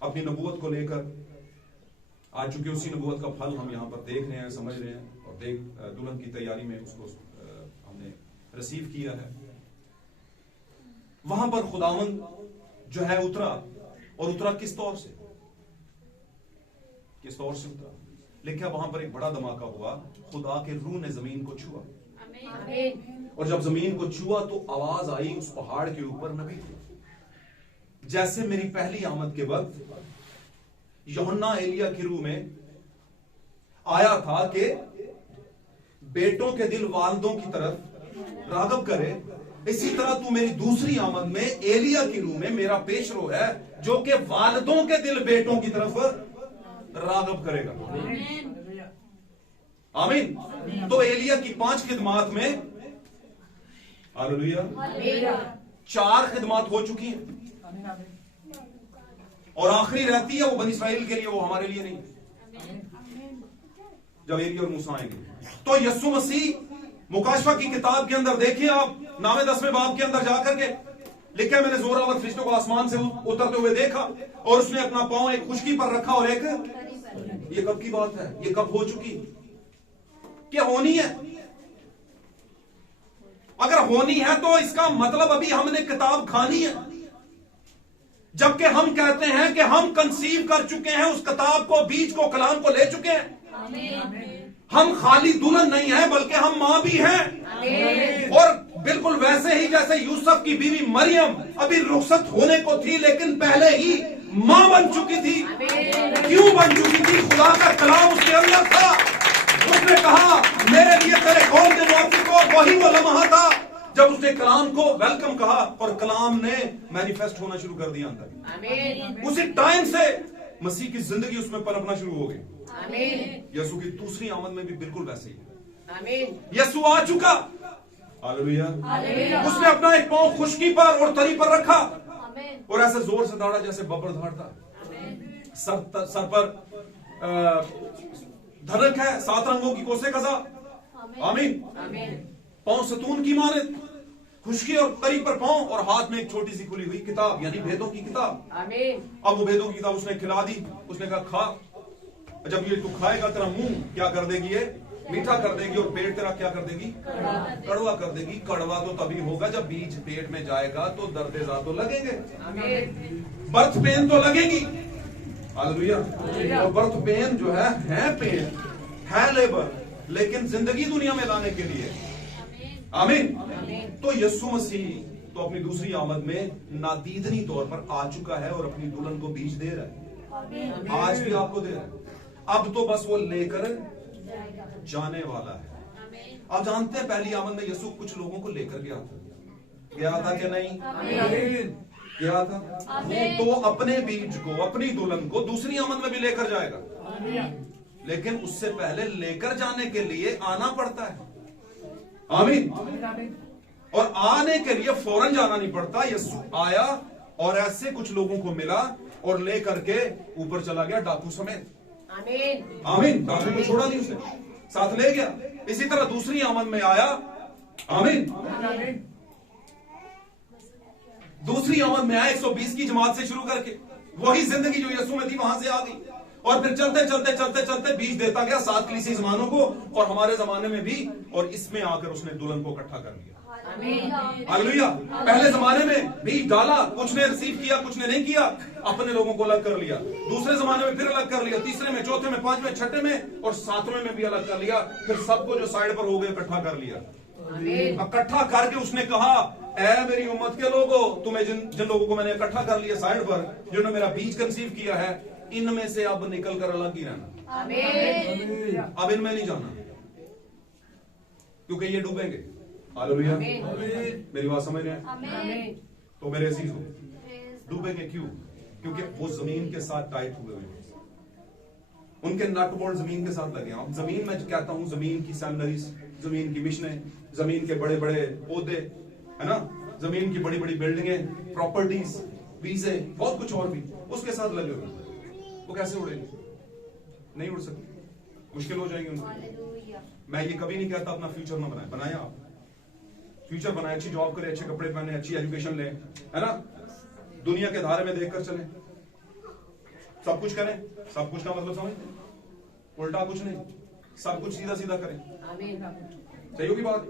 अपनी नबूवत को लेकर आ चुके। उसी नबूवत का फल हम यहां पर देख रहे हैं, समझ रहे हैं, और दुल्हन की तैयारी में उसको हमने रिसीव किया है। वहां पर खुदावंद जो है उतरा, और उतरा किस तौर से? किस तौर से उतरा? लिखा वहां पर एक बड़ा धमाका हुआ, खुदा के रूह ने जमीन को छुआ। आमीन। और जब जमीन को छुआ तो आवाज आई उस पहाड़ के ऊपर, नबी जैसे मेरी पहली आमद के वक्त यूहन्ना एलिया की रूह में आया था कि बेटों के दिल वालिदों की तरफ रागब करे, इसी तरह तू मेरी दूसरी आमद में एलिया की रूह में मेरा पेशरो है जो कि वालिदों के दिल बेटों की तरफ रागब करेगा। आमीन। तो एलिया की 5 खिदमात में, हालेलुया, 4 खिदमात हो चुकी हैं, और आखिरी रहती है वो बनी इस्राएल के लिए, वो हमारे लिए नहीं। जब एलिया और मूसा आएंगे तो यस्सु मसीह मुकाशफा की किताब के अंदर देखिए आप, 9वें-10वें बाब के अंदर जाकर के लिखा है, मैंने जोरावर फरिश्तों को आसमान से उतरते हुए देखा और उसने अपना पांव एक खुशकी पर रखा और एक, ये कब की बात है? ये कब हो चुकी? क्या होनी है? अगर होनी है तो इसका मतलब अभी हमने किताब खानी है, जबकि हम कहते हैं कि हम कंसीव कर चुके हैं उस किताब को, बीज को, कलाम को ले चुके हैं। हम खाली दुल्हन नहीं है बल्कि हम मां भी हैं। और बिल्कुल वैसे ही जैसे यूसुफ की बीवी मरियम अभी रुखसत होने को थी लेकिन पहले ही मां बन चुकी थी। क्यों बन चुकी थी? खुदा का कलाम उसके अंदर था। उसने कहा मेरे लिए तेरे कौम के मौके को, वही वो लम्हा था जब उसने कलाम को वेलकम कहा और कलाम ने मैनिफेस्ट होना शुरू कर दिया अंदर। उसी टाइम से मसीह की जिंदगी उसमें पनपना शुरू हो गई। यीशु की दूसरी आमद में भी बिल्कुल वैसे ही यीशु आ चुका। हालेलुया। उसने अपना एक पांव खुशकी पर और तरी पर रखा और ऐसे जोर से दौड़ा जैसे बब्बर दौड़ता। सर पर धनक है, 7 रंगों की कोसे कजा। आमीन। पांव सतून की माने, खुशकी और तरी पर पांव, और हाथ में एक छोटी सी खुली हुई किताब, यानी भेदों की किताब। अब वो भेदों की किताब उसने खिला दी। उसने कहा खा, जब ये तू खाएगा तेरा मुंह क्या कर देगी? ये मीठा कर देगी और पेट तेरा क्या कर देगी? कड़वा कर देगी। कड़वा तो तभी होगा जब बीज पेट में जाएगा तो दर्द-ए-ज़ा तो लगेंगे, बर्थ पेन तो लगेगी। हालेलुया। और बर्थ पेन जो है पेन, है लेबर, लेकिन जिंदगी दुनिया में लाने के लिए। आमीन। तो यीशु मसीह तो अपनी दूसरी आमद में नादीदनी तौर पर आ चुका है और अपनी दुल्हन को बीज दे रहा है। आज भी आपको दे रहा है। अब तो बस वो लेकर जाने वाला है। आप जानते हैं पहली आमद में यीशु कुछ लोगों को लेकर गया था कि नहीं? गया था। तो अपने बीज को, अपनी दुल्हन को दूसरी आमद में भी लेकर जाएगा, लेकिन उससे पहले लेकर जाने के लिए आना पड़ता है। आमीन। और आने के लिए फौरन जाना नहीं पड़ता। यीशु आया और ऐसे कुछ लोगों को मिला और लेकर के ऊपर चला गया डाकू समेत। आमीन। डाकू को छोड़ा नहीं, उसने साथ ले गया। इसी तरह दूसरी आमद में आया। आमीन। दूसरी आमद में आया 120 की जमात से शुरू करके वही जिंदगी जो यीशु में थी वहां से आ गई, और फिर चलते चलते चलते चलते बीज देता गया 7 कलीसिया जमानों को और हमारे जमाने में भी, और इसमें आकर उसने दुल्हन को इकट्ठा कर लिया। हालेलुया। पहले जमाने में बीज डाला, कुछ ने रिसीव किया, कुछ ने नहीं किया, अपने लोगों को अलग कर लिया। दूसरे जमाने में फिर अलग कर लिया, तीसरे में, चौथे में, पांचवें, छठे में और सातवें में भी अलग कर लिया। फिर सबको जो साइड पर हो गए इकट्ठा कर लिया। इकट्ठा करके उसने कहा, ऐ मेरी उम्मत के लोगों, तुम्हें जिन लोगों को मैंने इकट्ठा कर लिया साइड पर, जिन्होंने मेरा बीज कंसीव किया है, इनमें से अब निकल कर अलग ही रहना। अब इनमें नहीं जाना, क्योंकि ये डूबेंगे। हालेलुया। मेरी बात समझ रहे हैं? तो मेरे अजीजों, डूबेंगे क्यों? क्योंकि वो जमीन के साथ टाइट हुए हुए, उनके नट बोल्ट जमीन के साथ लगे। अब जमीन में कहता हूं, जमीन की सेमिनरीज, जमीन की मिशनें, जमीन के बड़े बड़े पौधे, है ना, जमीन की बड़ी बड़ी बिल्डिंगें, प्रॉपर्टीज, वीजे, बहुत कुछ और भी उसके साथ लगे हुए। वो कैसे उड़ेंगे? नहीं उड़ सकते, मुश्किल हो जाएंगे उनके। मैं ये कभी नहीं कहता अपना फ्यूचर ना बनाए आप फ्यूचर बनाए, अच्छी जॉब करें, अच्छे कपड़े पहने, अच्छी एजुकेशन लें, है ना, दुनिया के धारे में देखकर चलें, सब कुछ करें। सब कुछ का मतलब समझ, उल्टा कुछ नहीं, सब कुछ सीधा सीधा करें। सही होगी बात?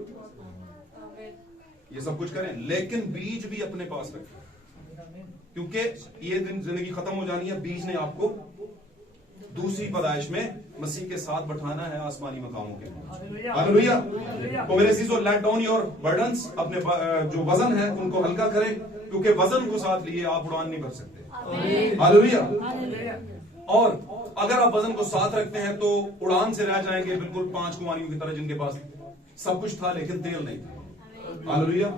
ये सब कुछ करें, लेकिन बीज भी अपने पास रखें, क्योंकि ये दिन जिंदगी खत्म हो जानी है। बीज ने आपको दूसरी पैदाइश में मसीह के साथ बैठाना है आसमानी मकामों के। हालेलुया। तो मेरे अजीजों, लेट डाउन योर बर्डन्स, अपने जो वजन है उनको हल्का करें, क्योंकि वजन को साथ लिए आप उड़ान नहीं भर सकते। हालेलुया। और अगर आप वजन को साथ रखते हैं तो उड़ान से रह जाएंगे, बिल्कुल 5 कुमारियों की तरह, जिनके पास सब कुछ था लेकिन तेल नहीं था। हालेलुया।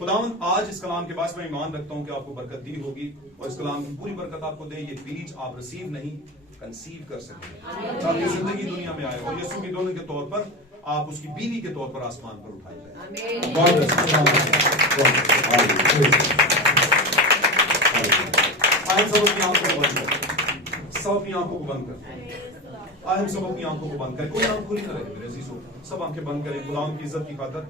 खुदावंद आज इस कलाम के पास मैं ईमान रखता हूं कि आपको बरकत दी होगी, और इस कलाम की पूरी बरकत आपको दे। ये बीज आप रिसीव नहीं, कंसीव कर सकते, ताकि जिंदगी दुनिया में आए और यीशु की दुल्हन के तौर पर आप उसकी बीवी के तौर पर आसमान पर उठाए जाए। सब अपनी आंखों को बंद करें, सब अपनी आंखों को बंद करें। आज हम सब अपनी आंखों को बंद करें, कोई आंख खुली ना रहे मेरे अजीजों, सब आंखें बंद करें खुदा की इज्जत की खातिर।